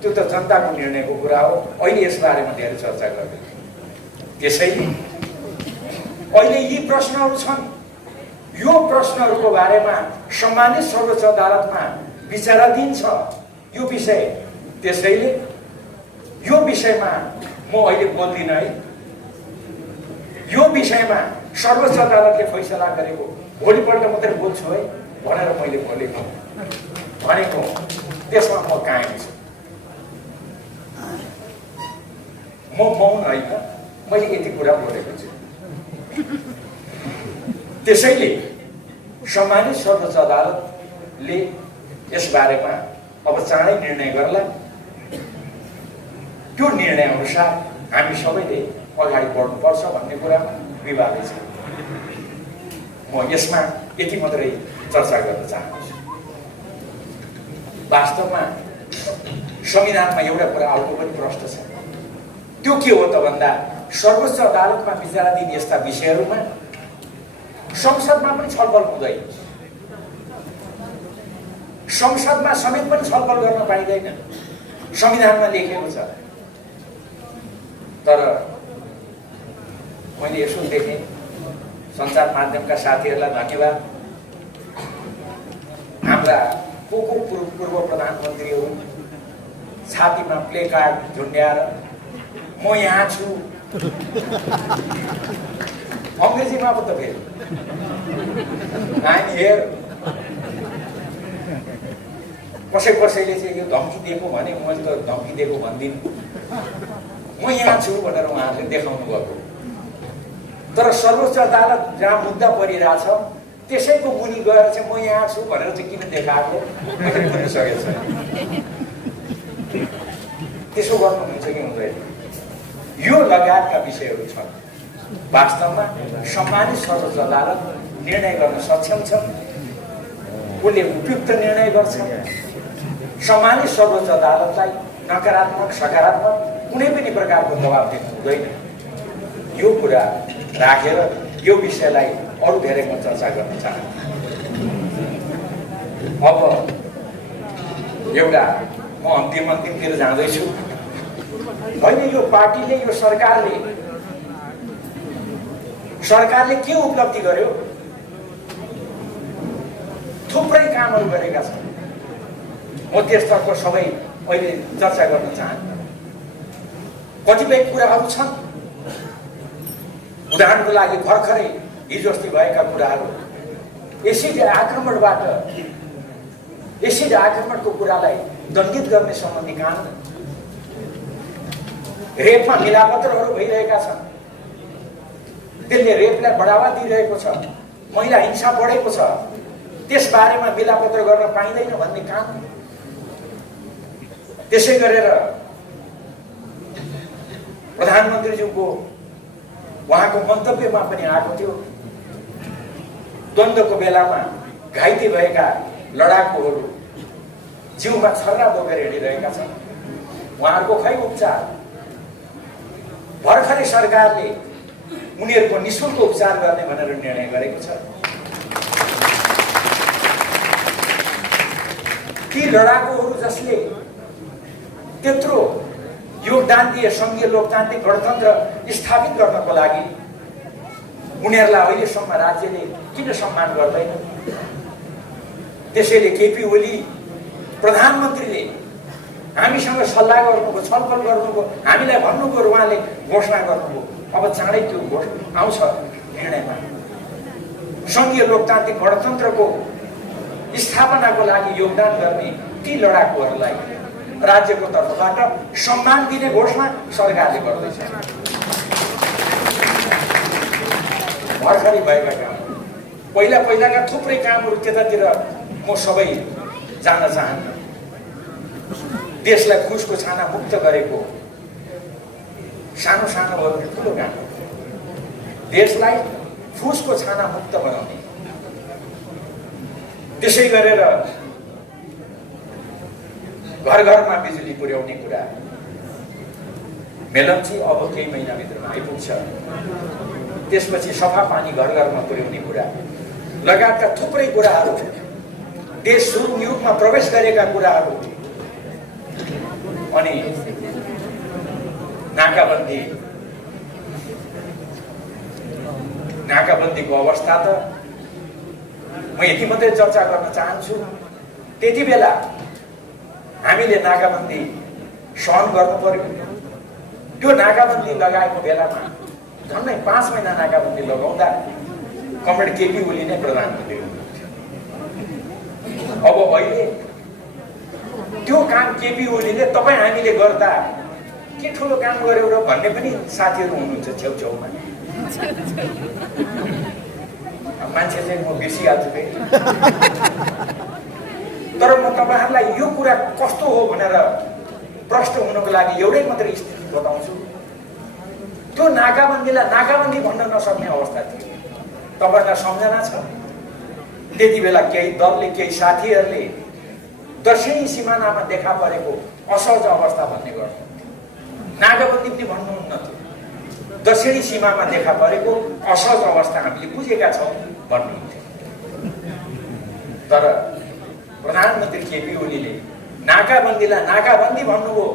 त्यो त जनताको निर्णयको कुरा हो। अहिले यसबारेमा धेरै चर्चा गर्दैन। त्यसैले अहिले यी प्रश्नहरू छन्। यो प्रश्नहरूको बारेमा सम्मानित सर्वोच्च अदालतमा विचाराधीन छ यो विषय। त्यसैले यो विषयमा म अहिले बोल्दिनँ है। यो विषयमा सर्वोच्च अदालतले फैसला गरेको भोलिपल्ट मात्रै बोल्छु है भनेर मैले बोलेको भनेको, त्यसमा म कायम छु। म मौन होइन, मैले यति कुरा बोलेको छु। त्यसैले सम्मानित सर्वोच्च अदालतले यसबारेमा अब चाँडै निर्णय गर्ला। त्यो निर्णय अनुसार हामी सबैले अगाडि बढ्नुपर्छ भन्ने कुरामा विवादै छ। म यसमा यति मात्रै चर्चा गर्न चाहन्छु। वास्तवमा संविधानमा एउटा कुरा अर्को पनि प्रश्न छ। त्यो के हो त भन्दा सर्वोच्च अदालतमा विचाराधीन यस्ता विषयहरूमा संसदमा पनि छलफल हुँदैन। संसदमा समेत पनि छलफल गर्न पाइँदैन, संविधानमा लेखेको छ। तर मैले यसो देखेँ, सञ्चार माध्यमका साथीहरूलाई धन्यवाद। हाम्रा पूर्व प्रधानमन्त्रीहरू छातीमा प्ले कार्ड झुन्ड्याएर म यहाँ छु, अङ्ग्रेजीमा पो त फेरि आइम हियर। कसैले चाहिँ यो धम्की दिएको भने मैले त धम्की दिएको भन्दिनँ, म यहाँ छु भनेर उहाँहरूले देखाउनु भएको। तर सर्वोच्च अदालत जहाँ मुद्दा परिरहेछ त्यसैको मुनि गएर चाहिँ म यहाँ छु भनेर चाहिँ किन देखाएको मैले बुझ्न सकेको छैन। त्यसो गर्नुहुन्छ कि हुँदैन? यो लगायतका विषयहरू छन्। वास्तवमा सम्मानित सर्वोच्च अदालत निर्णय गर्न सक्षम छ, उसले उपयुक्त निर्णय गर्छ। सम्मानित सर्वोच्च अदालतलाई नकारात्मक सकारात्मक कुनै पनि प्रकारको दबाब दिनु हुँदैन। यो कुरा राखेर यो विषयलाई अरू धेरै म चर्चा गर्न चाहन्छु। अब एउटा म अन्तिमतिर जाँदैछु। होइन, यो पार्टीले, यो सरकारले के उपलब्धि गर्यो? थुप्रै कामहरू गरेका छन्। म त्यसतर्फ सबै अहिले चर्चा गर्न चाहन्छु। कतिपय कुराहरू छन्, उदाहरणको लागि भर्खरै हिजो अस्ति भएका कुराहरू, एसिड आक्रमणको कुरालाई दण्डित गर्ने सम्बन्धी कानुन, रेपमा मिलापत्रहरू भइरहेका छन्, त्यसले रेपलाई बढावा दिइरहेको छ, महिला हिंसा बढेको छ, त्यसबारेमा मिलापत्र गर्न पाइँदैन भन्ने कानुन। त्यसै गरेर प्रधानमन्त्रीज्यूको उहाँको मन्तव्यमा पनि आएको थियो, द्वन्द्वको बेलामा घाइते भएका लडाकुहरू जिउमा छर्रा बोकेर हिँडिरहेका छन्, उहाँहरूको खै उपचार? भर्खरै सरकारले उनीहरूको निःशुल्क उपचार गर्ने भनेर निर्णय गरेको छ। ती लडाकुहरू जसले त्यत्रो योगदान दिए सङ्घीय लोकतान्त्रिक गणतन्त्र स्थापित गर्नको लागि, उनीहरूलाई अहिलेसम्म राज्यले किन सम्मान गर्दैन? त्यसैले केपी ओली प्रधानमन्त्रीले हामीसँग सल्लाह गर्नुभयो, छलफल गर्नुभयो, हामीलाई भन्नुभयो, उहाँले घोषणा गर्नुभयो। अब चाँडै त्यो आउँछ निर्णयमा। सङ्घीय लोकतान्त्रिक गणतन्त्रको स्थापनाको लागि योगदान गर्ने ती लडाकुहरूलाई राज्यको तर्फबाट सम्मान दिने घोषणा सरकारले गर्दैछ। भर्खरै भएका काम, पहिलाका थुप्रै कामहरू त्यतातिर म सबै जान चाहन्न। देशलाई घुसको छाना मुक्त गरेको सानो भयो भने ठुलो काम, देशलाई फुसको छाना मुक्त बनाउने। त्यसै गरेर घर घरमा बिजुली पुर्याउने कुरा, मेलम्ची अब केही महिनाभित्रमा आइपुग्छ। त्यसपछि सफा पानी घर घरमा पुर्याउने कुरा लगायतका थुप्रै कुराहरू, देश सुरुङ युगमा प्रवेश गरेका कुराहरू। अनि नाकाबन्दीको अवस्था त म यति मात्रै चर्चा गर्न चाहन्छु। त्यति बेला हामीले नाकाबन्दी सहन गर्नु पर्यो। त्यो नाकाबन्दी लगाएको बेलामा झन्डै 5 महिना नाकाबन्दी लगाउँदा कमरेड केपी ओली नै प्रधानमन्त्री हुनुहुन्थ्यो। अब अहिले त्यो काम केपी ओलीले तपाईँ हामीले गर्दा के ठुलो काम गर्यो र भन्ने पनि साथीहरू हुनुहुन्छ छेउछेउमा। मान्छे चाहिँ म बिर्सिहाल्छु फेरि। तर म तपाईँहरूलाई यो कुरा कस्तो हो भनेर प्रश्न हुनको लागि एउटै मात्रै स्थिति बताउँछु। त्यो नाकाबन्दीलाई नाकाबन्दी भन्न नसक्ने अवस्था थियो। तपाईँहरूलाई सम्झना छ, त्यति बेला केही दलले, केही साथीहरूले दक्षिणी सिमानामा देखा परेको असहज अवस्था भन्ने गर्छ। नाकाबन्दी पनि भन्नुहुन्न थियो, दक्षिणी सीमामा देखा परेको असहज अवस्था हामीले बुझेका छौँ भन्नुहुन्थ्यो। तर प्रधानमन्त्री केपी ओलीले नाकाबन्दीलाई नाकाबन्दी भन्नुभयो।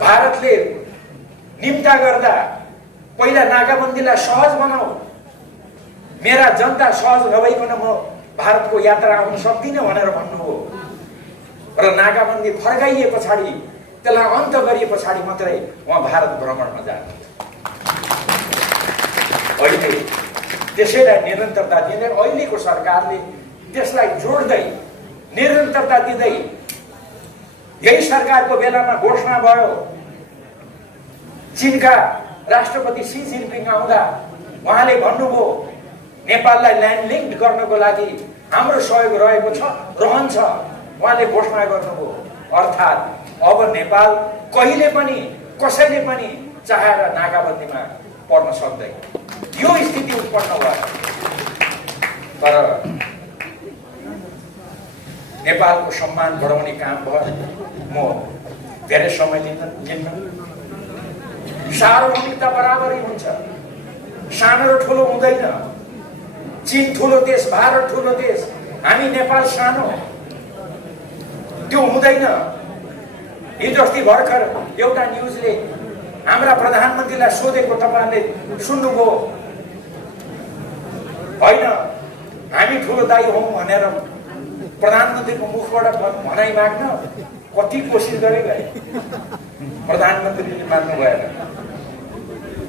भारतले निम्ता गर्दा पहिला नाकाबन्दीलाई सहज बनाऊ, मेरा जनता सहज नभइकन म भारतको यात्रा आउन सक्दिनँ भनेर भन्नुभयो। र नाकाबन्दी फर्काइए पछाडि, त्यसलाई अन्त गरिए पछाडि मात्रै उहाँ भारत भ्रमणमा जानुहुन्छ। अहिले त्यसैलाई निरन्तरता दिँदै अहिलेको सरकारले त्यसलाई जोड्दै निरन्तरता दिँदै यही सरकारको बेलामा घोषणा भयो, चीनका राष्ट्रपति सी जिनपिङ आउँदा उहाँले भन्नुभयो नेपाललाई ल्यान्ड लिङ्क गर्नको लागि हाम्रो सहयोग रहेको छ, रहन्छ, उहाँले घोषणा गर्नुभयो। अर्थात् अब नेपाल कहिले पनि कसैले पनि चाहेर नाकाबन्दीमा पर्न सक्दैन, यो स्थिति उत्पन्न भयो। तर नेपालको सम्मान बढाउने काम भयो। म धेरै समय लिन्न, सार्वभौमिकता बराबरै हुन्छ। सानो र ठुलो हुँदैन। चीन ठुलो देश, भारत ठुलो देश, हामी नेपाल सानो, त्यो हुँदैन। हिजो अस्ति भर्खर एउटा न्युजले हाम्रा प्रधानमन्त्रीलाई सोधेको तपाईँले सुन्नुभयो होइन? हामी ठुलो दाइ हौँ भनेर प्रधानमन्त्रीको मुखबाट भनाइ माग्न कति कोसिस गरे गए, प्रधानमन्त्रीले मान्नु भएन।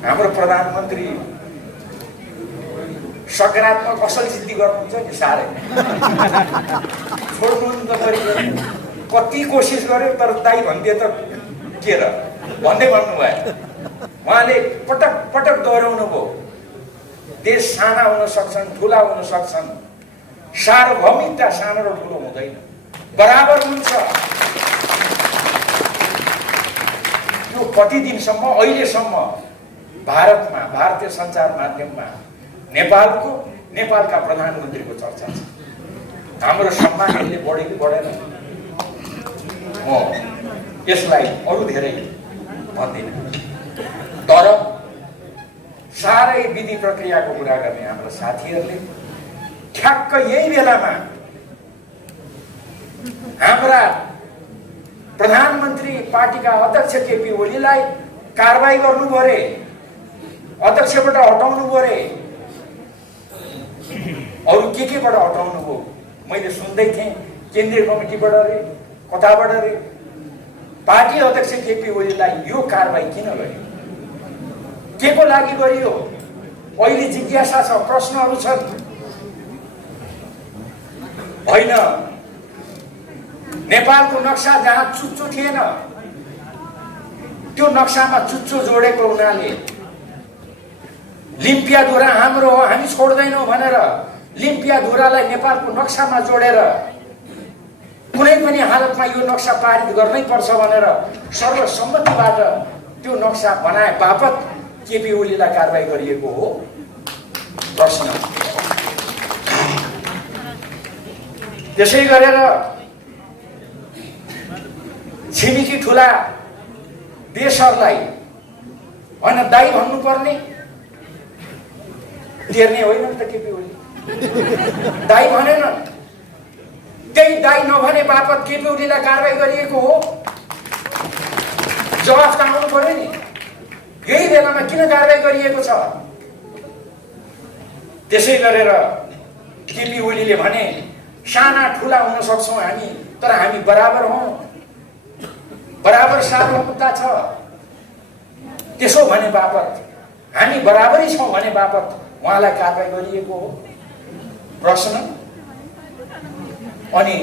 हाम्रो प्रधानमन्त्री सकारात्मक असल सिद्धि गर्नुहुन्छ नि, साह्रै छोड्नु त कति कोसिस गर्यो तर दाइ भनिदिए त के र भन्दै भन्नुभयो। उहाँले पटक पटक दोहोऱ्याउनु भयो, देश साना हुन सक्छन्, ठुला हुन सक्छन्, सार्वभौमिकता सानो र ठुलो हुँदैन, बराबर हुन्छ। यो कति दिनसम्म, अहिलेसम्म भारतमा, भारतीय सञ्चार माध्यममा नेपालका प्रधानमन्त्रीको चर्चा छ। हाम्रो सम्मान यसले बढ्यो कि बढेन? म यसलाई अरू धेरै भन्दिनँ, तर साह्रै विधि प्रक्रियाको कुरा गर्ने हाम्रो साथीहरूले ठ्याक्क यही बेलामा हाम्रा प्रधानमन्त्री पार्टीका अध्यक्ष केपी ओलीलाई कारबाही गर्नु पर्यो, अध्यक्षबाट हटाउनु पर्यो, अरू केबाट हटाउनु भयो। मैले सुन्दै थिएँ केन्द्रीय कमिटीबाट रे, कताबाट रे। पार्टी अध्यक्ष केपी ओलीलाई यो कारबाही किन गरियो? के को लागि गरियो? अहिले जिज्ञासा छ, प्रश्नहरू छन्। होइन, नेपालको नक्सा जहाँ चुच्चो थिएन त्यो नक्सामा चुच्चो जोडेको हुनाले लिम्पियाधुरा हाम्रो हो, हामी छोड्दैनौँ भनेर लिम्पियाधुरालाई नेपालको नक्सामा जोडेर कुनै पनि हालतमा यो नक्सा पारित गर्नै पर्छ भनेर सर्वसम्मतिबाट त्यो नक्सा बनाए बापत केपी ओलीलाई कारबाही गरिएको हो? प्रश्न। त्यसै गरेर छिमेकी ठुला देशहरूलाई होइन दाइ भन्नुपर्ने, टेर्ने होइन नि त केपी ओली, दाइ भनेन। त्यही दाइ नभने बापत केपी ओलीलाई कारबाही गरिएको हो? जवाफ त आउनु पर्यो नि। यही बेलामा किन कारबाही गरिएको छ? त्यसै गरेर केपी ओलीले भने साना ठुला हुन सक्छौँ हामी, तर हामी बराबर हौँ, बराबर सार्वभौमिकता छ। त्यसो भने बापत, हामी बराबरै छौँ भने बापत उहाँलाई कारबाही गरिएको हो? प्रश्न। अनि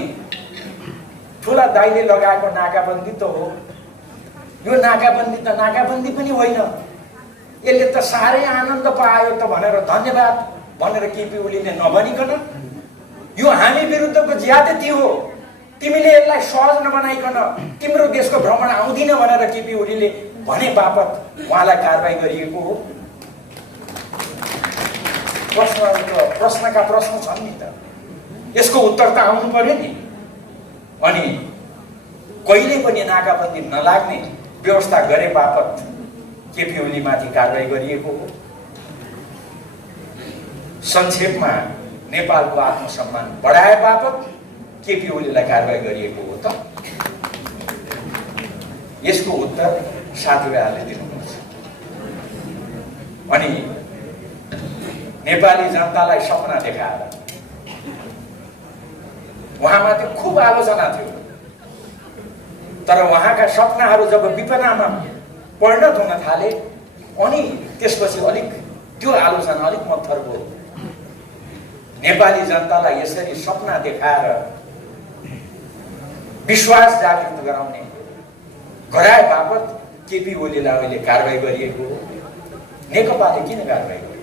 ठुला दाइले लगाएको नाकाबन्दी त हो, यो नाकाबन्दी त नाकाबन्दी पनि होइन, यसले त साह्रै आनन्द पायो त भनेर धन्यवाद भनेर केपी ओलीले नभनिकन यो हामी विरुद्धको ज्यादती हो, तिमीले यसलाई सहज नबनाइकन तिम्रो देशको भ्रमण आउँदिन भनेर केपी ओलीले भने बापत उहाँलाई कारबाही गरिएको हो? प्रश्नका प्रश्न छन् नि त, यसको उत्तर त आउनु पर्यो नि। अनि कहिले पनि नाकाबन्दी नलाग्ने व्यवस्था गरे बापत केपी ओलीमाथि कारबाही गरिएको हो? संक्षेपमा नेपालको आत्मसम्मान बढाए बापत केपी ओलीलाई कारबाही गरिएको हो त? यसको उत्तर साथीभाइहरूले दिनुपर्छ। अनि नेपाली जनतालाई सपना देखाएर उहाँमाथि खुब आलोचना थियो, तर उहाँका सपनाहरू जब विपनामा परिणत हुन थाले अनि त्यसपछि अलिक त्यो आलोचना अलिक मत्थर भयो। नेपाली जनतालाई यसरी सपना देखाएर विश्वास जागृत गराउने गराए बापत केपी ओलीलाई अहिले कारबाही गरिएको हो? नेकपाले किन कारबाही गर्यो?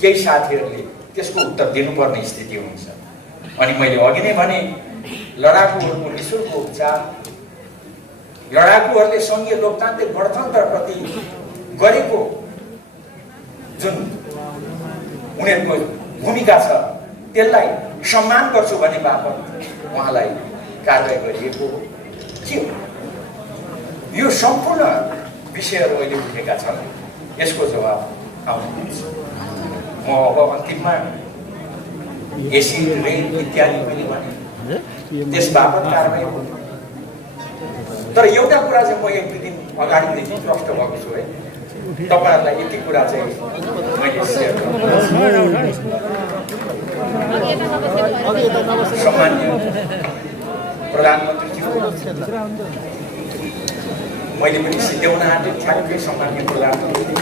केही साथीहरूले त्यसको उत्तर दिनुपर्ने स्थिति हुन्छ। अनि मैले अघि नै भने लडाकुहरूको निःशुल्क उपचार, लडाकुहरूले सङ्घीय लोकतान्त्रिक गणतन्त्रप्रति गरेको जुन उनीहरूको भूमिका छ त्यसलाई सम्मान गर्छु भने बापत उहाँलाई कारबाही गरिएको हो के हो? यो सम्पूर्ण विषयहरू अहिले उठेका छन्, यसको जवाब आउनुहुन्छ। म अब अन्तिममा एसिड रेन इत्यादि पनि भने त्यस बापत कारबाही हो। तर एउटा कुरा चाहिँ म एक दुई दिन अगाडिदेखि प्रष्ट भएको छु है, तपाईँहरूलाई यति कुरा चाहिँ मैले सेयर गर्छु। सम्मान्य प्रधानमन्त्रीज्यू, मैले पनि सिद्ध्याउन आँटे ठ्याक्कै सम्मान्य प्रधानमन्त्री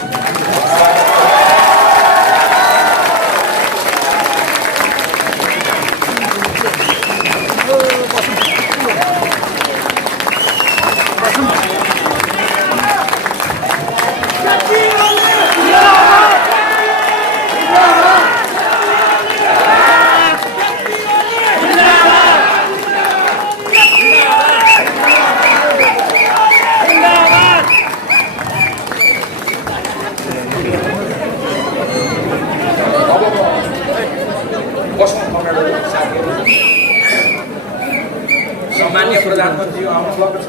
सम्मान्य प्रधानमन्त्री आउनुभएको छ।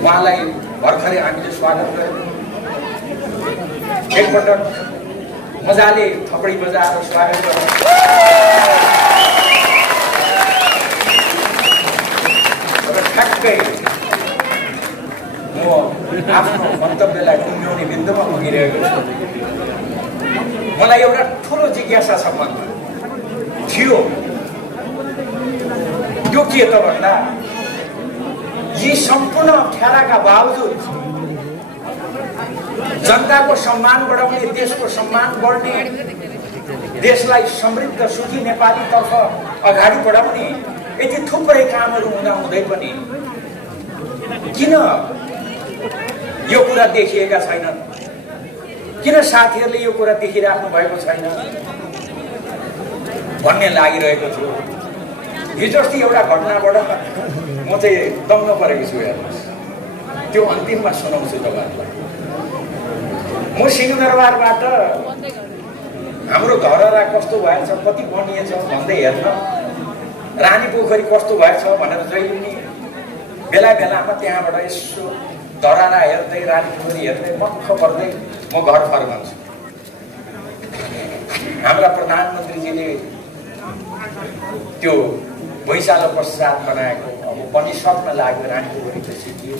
उहाँलाई भर्खरै हामीले स्वागत गर्यौँ। एकपटक मजाले थपडी बजाएर स्वागत गर्यौँ। र ठ्याक्कै म आफ्नो मन्तव्यलाई टुङ्ग्याउने बिन्दुमा पुगिरहेको छु। मलाई एउटा ठुलो जिज्ञासा छ मनमा थियो, त्यो के त भन्दा यी सम्पूर्ण अप्ठ्याराका बावजुद जनताको सम्मान बढाउने, देशको सम्मान बढ्ने, देशलाई समृद्ध सुखी नेपालीतर्फ अगाडि बढाउने यति थुप्रै कामहरू हुँदाहुँदै पनि किन यो कुरा देखिएका छैनन्? किन साथीहरूले यो कुरा देखिराख्नु भएको छैन भन्ने लागिरहेको थियो। हिजो अस्ति एउटा घटनाबाट म चाहिँ दङ्ग परेको छु। हेर्नुहोस्, त्यो अन्तिममा सुनाउँछु तपाईँहरूलाई। म सिंहदरबारबाट हाम्रो धरहरा कस्तो भएछ, कति बनिएछ भन्दै हेर्न, रानी पोखरी कस्तो भएछ भनेर जहिले पनि बेला बेलामा त्यहाँबाट यसो धरहरा हेर्दै, रानी पोखरी हेर्दै मक्ख पर्दै म घर फर्कन्छु। हाम्रा प्रधानमन्त्रीजीले त्यो भैँचालो पश्चात बनाएको अब बनिसक्न लाग्यो, रानी पोखरी त सिकियो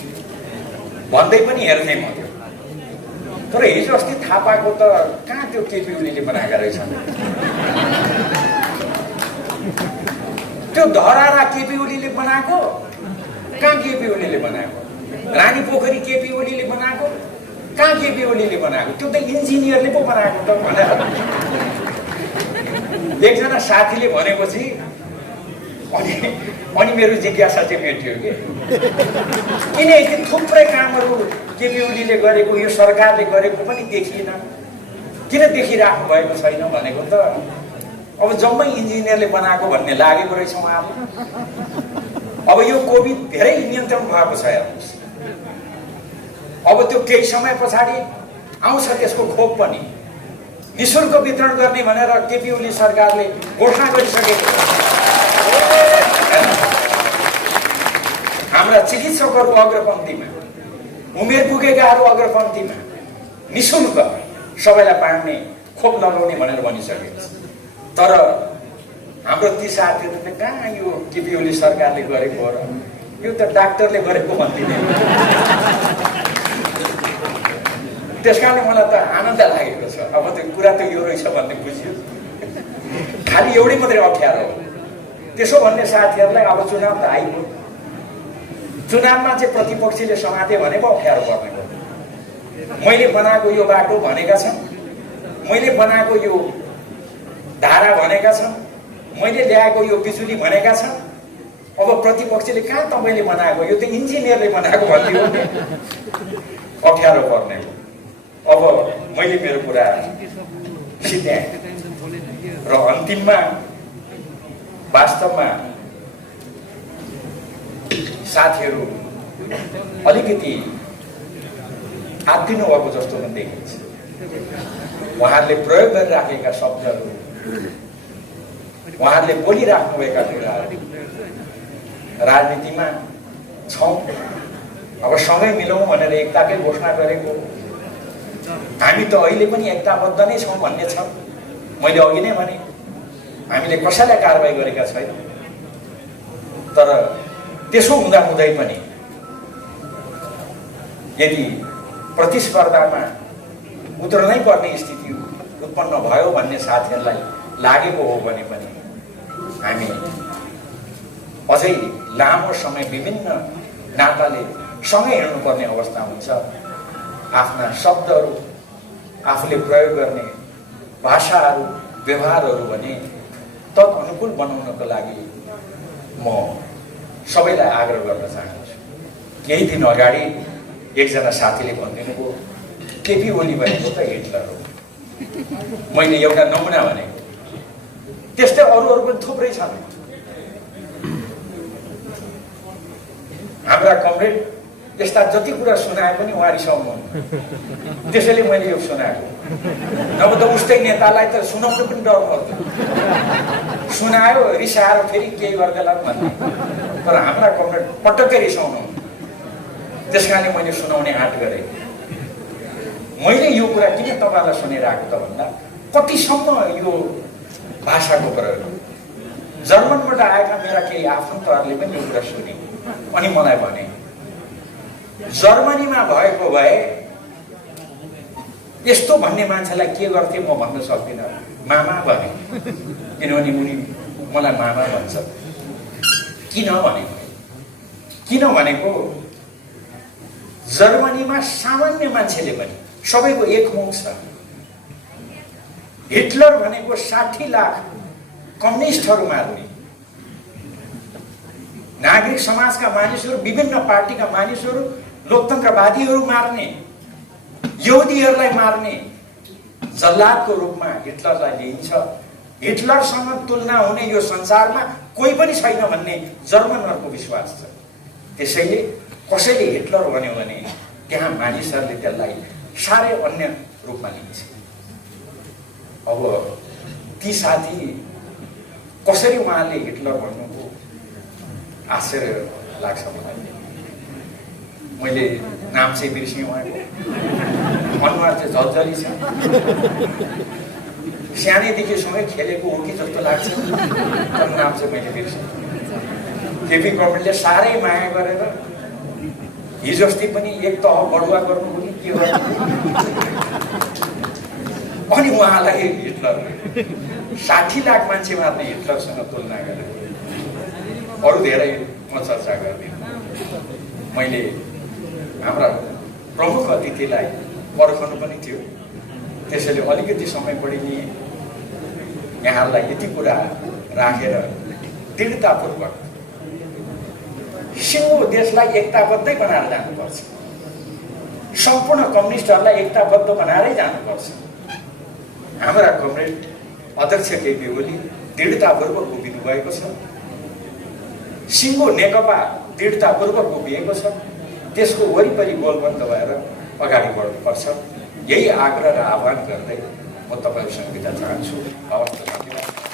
भन्दै पनि हेर्थेँ म त्यो। तर हिजो अस्ति थाहा पाएको त कहाँ त्यो केपी ओलीले बनाएका रहेछन्। त्यो धरहरा केपी ओलीले बनाएको, कहाँ केपी ओलीले बनाएको? रानी पोखरी केपी ओलीले बनाएको, कहाँ केपी ओलीले बनाएको? त्यो त इन्जिनियरले पो बनाएको त भनेर एकजना साथीले भनेपछि अनि मेरो जिज्ञासा चाहिँ मेटियो कि किन यति थुप्रै कामहरू केपी ओलीले गरेको, यो सरकारले गरेको पनि देखिएन, किन देखिराख्नु भएको छैन भनेको त अब जम्मै इन्जिनियरले बनाएको भन्ने लागेको रहेछ उहाँले। अब यो कोभिड धेरै नियन्त्रण भएको छ। हेर्नुहोस्, अब त्यो केही समय पछाडि आउँछ त्यसको खोप पनि निःशुल्क वितरण गर्ने भनेर केपी ओली सरकारले घोषणा गरिसकेको छ। हाम्रा चिकित्सकहरू अग्रपन्थीमा, उमेर पुगेकाहरू अग्रपन्थीमा निःशुल्क सबैलाई पाउने खोप लगाउने भनेर भनिसकेको छ। तर हाम्रो ती साथीहरूले कहाँ यो केपी ओली सरकारले गरेको हो र, यो त डाक्टरले गरेको भन्दिने। त्यस कारणले मलाई त आनन्द लागेको छ। अब त्यो कुरा त यो रहेछ भन्ने बुझ्यो। खालि एउटै मात्रै अप्ठ्यारो हो त्यसो भन्ने साथीहरूलाई अब चुनाव त आइपुग्यो। चुनावमा चाहिँ प्रतिपक्षीले समाते भने पो अप्ठ्यारो पर्ने हो। मैले बनाएको यो बाटो भनेका छन्, मैले बनाएको यो धारा भनेका छन्, मैले ल्याएको यो बिजुली भनेका छन्। अब प्रतिपक्षीले कहाँ तपाईँले बनाएको, यो त इन्जिनियरले बनाएको भन्ने हो, अप्ठ्यारो पर्ने हो। अब मैले मेरो कुरा सिद्ध्याएँ र अन्तिममा वास्तवमा साथीहरू अलिकति आत्तिनु भएको जस्तो पनि देखिन्छ। उहाँहरूले प्रयोग गरिराखेका शब्दहरू, उहाँहरूले बोलिराख्नुभएका कुराहरू राजनीतिमा छौँ। अब सँगै मिलौँ भनेर एकताकै घोषणा गरेको हामी त अहिले पनि एकताबद्ध नै छौँ भन्ने छ। मैले अघि नै भने हामीले कसैलाई कारबाही गरेका छैनौँ, तर त्यसो हुँदाहुँदै पनि यदि प्रतिस्पर्धामा उत्रनै पर्ने स्थिति उत्पन्न भयो भन्ने साथीहरूलाई लागेको हो भने पनि हामी अझै लामो समय विभिन्न नाताले सँगै हिँड्नुपर्ने अवस्था हुन्छ। आफ्ना शब्दहरू, आफूले प्रयोग गर्ने भाषाहरू, व्यवहारहरू भने तदनुकूल बनाउनको लागि म सबैलाई आग्रह गर्न चाहन्छु। केही दिन अगाडि एकजना साथीले भनिदिनु भयो केपी ओली भनेको त हिटलर हो। मैले एउटा नमुना भनेको, त्यस्तै अरू पनि थुप्रै छन्। हाम्रा कमरेड यस्ता जति कुरा सुनाए पनि उहाँ रिसाउनु, त्यसैले मैले यो सुनाएको। नभए त उस्तै नेतालाई त सुनाउनु पनि डर पर्छ, सुनायो रिसाएर फेरि केही गर्दैला भन्ने। तर हाम्रा कमरेड पटक्कै रिसाउनु, त्यस कारणले मैले सुनाउने आँट गरेँ। मैले यो कुरा किन तपाईँलाई सुनाइरहेको त भन्दा कतिसम्म यो भाषाको प्रयोग। जर्मनबाट आएका मेरा केही आफन्तहरूले पनि यो कुरा सुने अनि मलाई भने जर्मनीमा भएको भए यस्तो भन्ने मान्छेलाई के गर्थे म भन्न सक्दिनँ, मामा भने। किनभने उनी मलाई मामा भन्छ। किन भनेको जर्मनीमा सामान्य मान्छेले पनि सबैको एक मुख छ। हिटलर भनेको 60 लाख कम्युनिस्टहरू मार्ने, नागरिक समाजका मानिसहरू, विभिन्न पार्टीका मानिसहरू, लोकतन्त्रवादीहरू मार्ने, यहुदीहरूलाई मार्ने जल्लादको रूपमा हिटलरलाई लिइन्छ। हिटलरसँग तुलना हुने यो संसारमा कोही पनि छैन भन्ने जर्मनहरूको विश्वास छ। त्यसैले कसैले हिटलर भन्यो भने त्यहाँ मानिसहरूले त्यसलाई साह्रै अन्य रूपमा लिन्छ। अब ती साथी कसरी उहाँले हिटलर भन्नुको आश्चर्य लाग्छ मलाई। मैले नाम चाहिँ बिर्सेँ उहाँको, अनुहार चाहिँ झल्झली छ, सानैदेखि सँगै खेलेको हो कि जस्तो लाग्छ, तर नाम चाहिँ मैले बिर्सेँ। केपी गभर्मेन्टले साह्रै माया गरेर हिजो अस्ति पनि एक तह बढुवा गर्नु पनि के गर्नु, अनि उहाँलाई हिटलर 60 लाख मान्छे मार्ने हिटलरसँग तुलना गरेर अरू धेरै म चर्चा गर्दिनँ। मैले हाम्रा प्रमुख अतिथिलाई पर्खनु पनि थियो, त्यसैले अलिकति समय बढी यहाँहरूलाई यति कुरा राखेर दृढतापूर्वक सिङ्गो देशलाई एकताबद्धै बनाएर जानुपर्छ, सम्पूर्ण कम्युनिस्टहरूलाई एकताबद्ध बनाएरै जानुपर्छ। हाम्रा कमरेड अध्यक्ष केपी ओली दृढतापूर्वक उभिनु भएको छ, सिङ्गो नेकपा दृढतापूर्वक उभिएको छ, त्यसको वरिपरि गोलबन्द भएर अगाडि बढ्नुपर्छ। यही आग्रह र आह्वान गर्दै म तपाईँहरूसँग बिदा चाहन्छु। हवस् त, धन्यवाद।